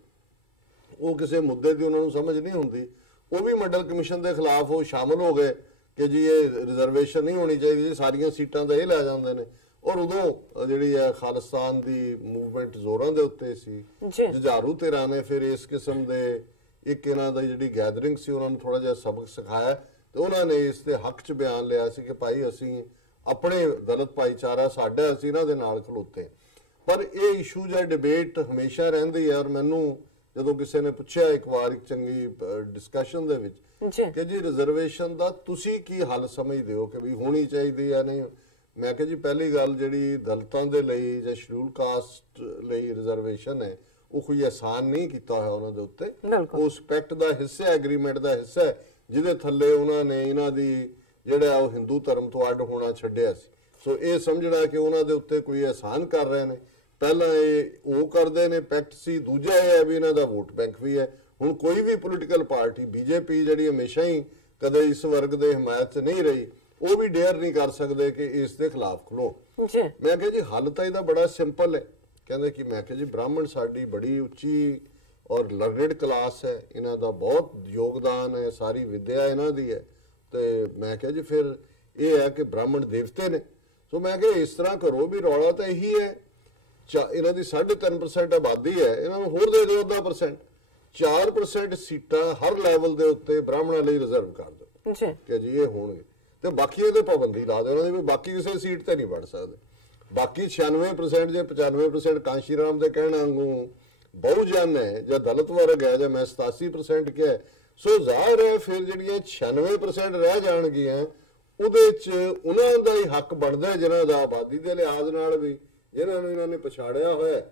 ਉਹ ਕਿਸੇ ਮੁੱਦੇ ਦੀ ਉਹਨਾਂ ਨੂੰ ਸਮਝ ਨਹੀਂ ਹੁੰਦੀ, ਉਹ ਵੀ ਮੰਡਲ ਕਮਿਸ਼ਨ ਦੇ ਖਿਲਾਫ ਉਹ ਸ਼ਾਮਲ ਹੋ ਗਏ ਕਿ ਜੀ ਇਹ ਰਿਜ਼ਰਵੇਸ਼ਨ ਨਹੀਂ ਹੋਣੀ ਚਾਹੀਦੀ, ਸਾਰੀਆਂ ਸੀਟਾਂ ਤਾਂ ਇਹ ਲੈ ਜਾਂਦੇ ਨੇ। ਔਰ ਉਦੋਂ ਜਿਹੜੀ ਹੈ ਖਾਲਿਸਤਾਨ ਦੀ ਮੂਵਮੈਂਟ ਜ਼ੋਰਾਂ ਦੇ ਉੱਤੇ ਸੀ, ਜੁਝਾਰੂ ਧਿਰਾਂ ਨੇ ਫਿਰ ਇਸ ਕਿਸਮ ਦੇ ਇੱਕ ਇਹਨਾਂ ਦਾ ਜਿਹੜੀ ਗੈਦਰਿੰਗ ਸੀ ਉਹਨਾਂ ਨੂੰ ਥੋੜਾ ਜਿਹਾ ਸਬਕ ਸਿਖਾਇਆ, ਤੇ ਉਹਨਾਂ ਨੇ ਇਸ ਦੇ ਹੱਕ 'ਚ ਬਿਆਨ ਲਿਆ ਸੀ ਕਿ ਭਾਈ ਅਸੀਂ ਆਪਣੇ ਦਲਿਤ ਭਾਈਚਾਰਾ ਸਾਡਾ, ਅਸੀਂ ਇਹਨਾਂ ਦੇ ਨਾਲ ਖਲੋਤੇ। ਪਰ ਇਹ ਇਸ਼ੂ ਜਾਂ ਡਿਬੇਟ ਹਮੇਸ਼ਾ ਰਹਿੰਦੀ ਹੈ। ਔਰ ਮੈਨੂੰ ਜਦੋਂ ਕਿਸੇ ਨੇ ਪੁੱਛਿਆ ਇੱਕ ਵਾਰ ਇੱਕ ਚੰਗੀ ਡਿਸਕਸ਼ਨ ਦੇ ਵਿੱਚ ਕਿ ਜੀ ਰਿਜ਼ਰਵੇਸ਼ਨ ਦਾ ਤੁਸੀਂ ਕੀ ਹੱਲ ਸਮਝਦੇ ਹੋ ਕਿ ਵੀ ਹੋਣੀ ਚਾਹੀਦੀ ਜਾਂ ਨਹੀਂ, ਮੈਂ ਕਿਹਾ ਜੀ ਪਹਿਲੀ ਗੱਲ ਜਿਹੜੀ ਦਲਿਤਾਂ ਦੇ ਲਈ ਜਾਂ ਸ਼ਡਿਊਲ ਕਾਸਟ ਲਈ ਰਿਜ਼ਰਵੇਸ਼ਨ ਹੈ ਉਹ ਕੋਈ ਆਸਾਨ ਨਹੀਂ ਕੀਤਾ ਹੋਇਆ ਉਹਨਾਂ ਦੇ ਉੱਤੇ, ਉਹ ਸਪੈਕਟ ਦਾ ਹਿੱਸਾ, ਐਗਰੀਮੈਂਟ ਦਾ ਹਿੱਸਾ ਹੈ ਜਿਹਦੇ ਥੱਲੇ ਉਹਨਾਂ ਨੇ ਇਹਨਾਂ ਦੀ ਜਿਹੜਾ ਉਹ ਹਿੰਦੂ ਧਰਮ ਤੋਂ ਅੱਡ ਹੋਣਾ ਛੱਡਿਆ ਸੀ। ਸੋ ਇਹ ਸਮਝਣਾ ਕਿ ਉਹਨਾਂ ਦੇ ਉੱਤੇ ਕੋਈ ਆਸਾਨ ਕਰ ਰਹੇ ਨੇ, ਪਹਿਲਾਂ ਇਹ ਉਹ ਕਰਦੇ ਨੇ ਪੈਕਟ ਸੀ, ਦੂਜਾ ਇਹ ਹੈ ਵੀ ਇਹਨਾਂ ਦਾ ਵੋਟ ਬੈਂਕ ਵੀ ਹੈ। ਹੁਣ ਕੋਈ ਵੀ ਪੋਲੀਟੀਕਲ ਪਾਰਟੀ, ਬੀਜੇਪੀ ਜਿਹੜੀ ਹਮੇਸ਼ਾ ਹੀ ਕਦੇ ਇਸ ਵਰਗ ਦੇ ਹਮਾਇਤ 'ਚ ਨਹੀਂ ਰਹੀ, ਉਹ ਵੀ ਡੇਅਰ ਨਹੀਂ ਕਰ ਸਕਦੇ ਕਿ ਇਸ ਦੇ ਖਿਲਾਫ ਖਲੋ। ਮੈਂ ਕਿਹਾ ਜੀ ਹੱਲ ਤਾਂ ਇਹਦਾ ਬੜਾ ਸਿੰਪਲ ਹੈ। ਕਹਿੰਦੇ ਕਿ ਮੈਂ ਕਿਹਾ ਜੀ ਬ੍ਰਾਹਮਣ ਸਾਡੀ ਬੜੀ ਉੱਚੀ ਔਰ ਲਰਨਡ ਕਲਾਸ ਹੈ, ਇਹਨਾਂ ਦਾ ਬਹੁਤ ਯੋਗਦਾਨ ਹੈ, ਸਾਰੀ ਵਿਦਿਆ ਇਹਨਾਂ ਦੀ ਹੈ, ਤੇ ਮੈਂ ਕਿਹਾ ਜੀ ਫਿਰ ਇਹ ਹੈ ਕਿ ਬ੍ਰਾਹਮਣ ਦੇਵਤੇ ਨੇ। ਸੋ ਮੈਂ ਕਿਹਾ ਇਸ ਤਰ੍ਹਾਂ ਕਰੋ ਵੀ ਰੌਲਾ ਤਾਂ ਇਹੀ ਹੈ, ਇਹਨਾਂ ਦੀ 3.5% ਆਬਾਦੀ ਹੈ, ਇਹਨਾਂ ਨੂੰ ਹੋਰ ਦੇ ਦਿਓ 10%, 4% ਸੀਟਾਂ ਹਰ ਲੈਵਲ ਦੇ ਉੱਤੇ ਬ੍ਰਾਹਮਣਾਂ ਲਈ ਰਿਜ਼ਰਵ ਕਰ ਦਿਓ ਕਿ ਜੀ ਇਹ ਹੋਣਗੇ, ਤੇ ਬਾਕੀ ਇਹਦੇ ਪਾਬੰਦੀ ਲਾ ਦਿਓ ਉਹਨਾਂ ਦੀ ਵੀ ਬਾਕੀ ਕਿਸੇ ਸੀਟ ਤੇ ਨਹੀਂ ਵੜ ਸਕਦੇ। ਬਾਕੀ 96% ਜਾਂ 95% ਕਾਂਸ਼ੀ ਰਾਮ ਦੇ ਕਹਿਣ ਵਾਂਗੂ ਬਹੁਜਨ ਹੈ ਜਾਂ ਦਲਿਤ ਵਰਗ ਹੈ, ਜਾਂ ਮੈਂ 87% ਕਿਹਾ। ਸੋ ਜ਼ਾਹਿਰ ਹੈ ਫਿਰ ਜਿਹੜੀਆਂ 96% ਰਹਿ ਜਾਣਗੀਆਂ ਉਹਦੇ 'ਚ ਉਹਨਾਂ ਦਾ ਹੀ ਹੱਕ ਬਣਦਾ ਜਿਹਨਾਂ ਦਾ ਆਬਾਦੀ ਦੇ ਲਿਹਾਜ਼ ਨਾਲ ਵੀ ਜਿਹਨਾਂ ਨੂੰ ਇਹਨਾਂ ਨੇ ਪਛਾੜਿਆ ਹੋਇਆ,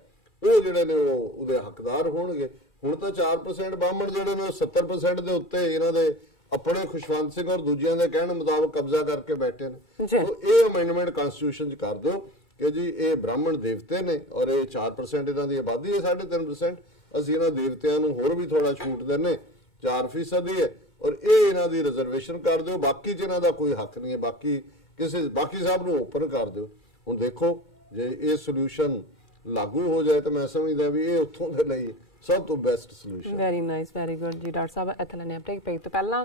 ਉਹ ਜਿਹੜੇ ਨੇ ਉਹਦੇ ਹੱਕਦਾਰ ਹੋਣਗੇ। ਹੁਣ ਤਾਂ 4% ਬ੍ਰਾਹਮਣ ਜਿਹੜੇ ਨੇ 70% ਦੇ ਉੱਤੇ ਇਹਨਾਂ ਦੇ ਆਪਣੇ ਖੁਸ਼ਵੰਤ ਸਿੰਘ ਔਰ ਦੂਜਿਆਂ ਦੇ ਕਹਿਣ ਮੁਤਾਬਕ ਕਬਜ਼ਾ ਕਰਕੇ ਬੈਠੇ ਨੇ। ਸੋ ਇਹ ਅਮੈਂਡਮੈਂਟ ਕਨਸਟੀਟਿਊਸ਼ਨ 'ਚ ਕਰ ਦਿਓ ਕਿ ਜੀ ਇਹ ਬ੍ਰਾਹਮਣ ਦੇਵਤੇ ਨੇ ਔਰ ਇਹ 4% ਇਹਨਾਂ ਦੀ ਆਬਾਦੀ ਹੈ, 3.5%, ਅਸੀਂ ਇਹਨਾਂ ਦੇਵਤਿਆਂ ਨੂੰ ਹੋਰ ਵੀ ਥੋੜਾ ਛੂਟ ਦਿੰਨੇ, 4% ਹੀ ਹੈ, ਔਰ ਇਹ ਇਹਨਾਂ ਦੀ ਰਿਜ਼ਰਵੇਸ਼ਨ ਕਰ ਦਿਓ, ਬਾਕੀ 'ਚ ਇਹਨਾਂ ਦਾ ਕੋਈ ਹੱਕ ਨਹੀਂ ਹੈ, ਬਾਕੀ ਸਭ ਨੂੰ ਓਪਨ ਕਰ ਦਿਓ। ਹੁਣ ਦੇਖੋ ਜੇ ਇਹ ਸੋਲੂਸ਼ਨ ਲਾਗੂ ਹੋ ਜਾਏ ਤਾਂ ਮੈਂ ਸਮਝਦਾ ਵੀ ਇਹ ਉੱਥੋਂ ਦੇ ਲਈ ਸਭ ਤੋਂ best solution. Very nice, very good ਜੀ ਡਾਕਟਰ ਸਾਹਿਬ। ਇੱਥੇ ਨੇ ਆਪਣੇ ਤੋਂ ਪਹਿਲਾਂ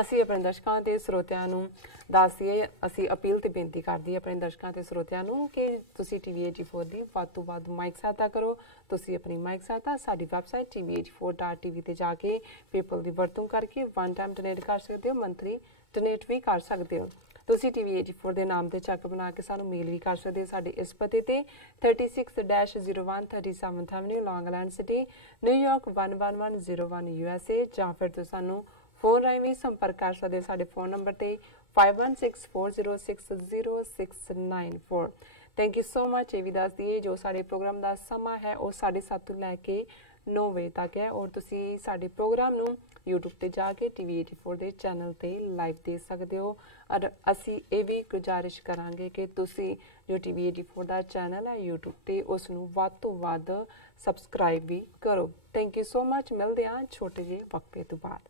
ਅਸੀਂ ਆਪਣੇ ਦਰਸ਼ਕਾਂ ਤੇ ਸਰੋਤਿਆਂ ਨੂੰ ਦੱਸ ਦਈਏ, ਅਸੀਂ ਅਪੀਲ ਤੇ ਬੇਨਤੀ ਕਰਦੀ ਆਪਣੇ ਦਰਸ਼ਕਾਂ ਤੇ ਸਰੋਤਿਆਂ ਨੂੰ ਕਿ ਤੁਸੀਂ TV84 ਦੀ ਵੱਧ ਤੋਂ ਵੱਧ ਮਾਈਕ ਸਹਾਇਤਾ ਕਰੋ। ਤੁਸੀਂ ਆਪਣੀ ਮਾਈਕ ਸਹਾਇਤਾ ਸਾਡੀ ਵੈਬਸਾਈਟ tv84.tv ਤੇ ਜਾ ਕੇ ਪੇਪਲ ਦੀ ਵਰਤੋਂ ਕਰਕੇ ਵਨ ਟਾਈਮ ਡੋਨੇਟ ਕਰ ਸਕਦੇ ਹੋ, ਮੰਥਲੀ ਡੋਨੇਟ ਵੀ ਕਰ ਸਕਦੇ ਹੋ। ਤੁਸੀਂ TV84 ਦੇ ਨਾਮ ਤੇ ਚੈੱਕ ਬਣਾ ਕੇ ਸਾਨੂੰ ਮੇਲ ਵੀ ਕਰ ਸਕਦੇ ਹੋ ਸਾਡੇ ਇਸ ਪਤੇ ਤੇ 36-01 37th Avenue, Long Island City, New York 11101 USA, ਜਾਂ ਫਿਰ ਤੁਸੀਂ ਸਾਨੂੰ ਫੋਨ ਰਾਹੀਂ ਵੀ ਸੰਪਰਕ ਕਰ ਸਕਦੇ ਹੋ ਸਾਡੇ ਫੋਨ ਨੰਬਰ ਤੇ 5164060694। Thank you so much. ਇਹ ਵੀ ਦੱਸ ਦਈਏ ਜੋ ਸਾਡੇ ਪ੍ਰੋਗਰਾਮ ਦਾ ਸਮਾਂ ਹੈ ਉਹ 7:30 ਤੋਂ ਲੈ ਕੇ 9 ਵਜੇ ਤੱਕ ਹੈ ਔਰ ਤੁਸੀਂ ਸਾਡੇ ਪ੍ਰੋਗਰਾਮ ਨੂੰ YouTube ਤੇ ਜਾ ਕੇ TV84 ਦੇ ਚੈਨਲ ਤੇ ਲਾਈਵ ਦੇਖ ਸਕਦੇ ਹੋ ਔਰ ਅਸੀਂ ਇਹ ਵੀ ਗੁਜ਼ਾਰਿਸ਼ ਕਰਾਂਗੇ ਕਿ ਤੁਸੀਂ ਜੋ TV84 ਦਾ ਚੈਨਲ ਹੈ YouTube ਤੇ ਉਸ ਨੂੰ ਵੱਧ ਤੋਂ ਵੱਧ ਸਬਸਕ੍ਰਾਈਬ ਵੀ ਕਰੋ। Thank you so much. ਮਿਲਦੇ ਹਾਂ ਛੋਟੇ ਜਿਹੇ ਵਕਫੇ ਤੋਂ ਬਾਅਦ।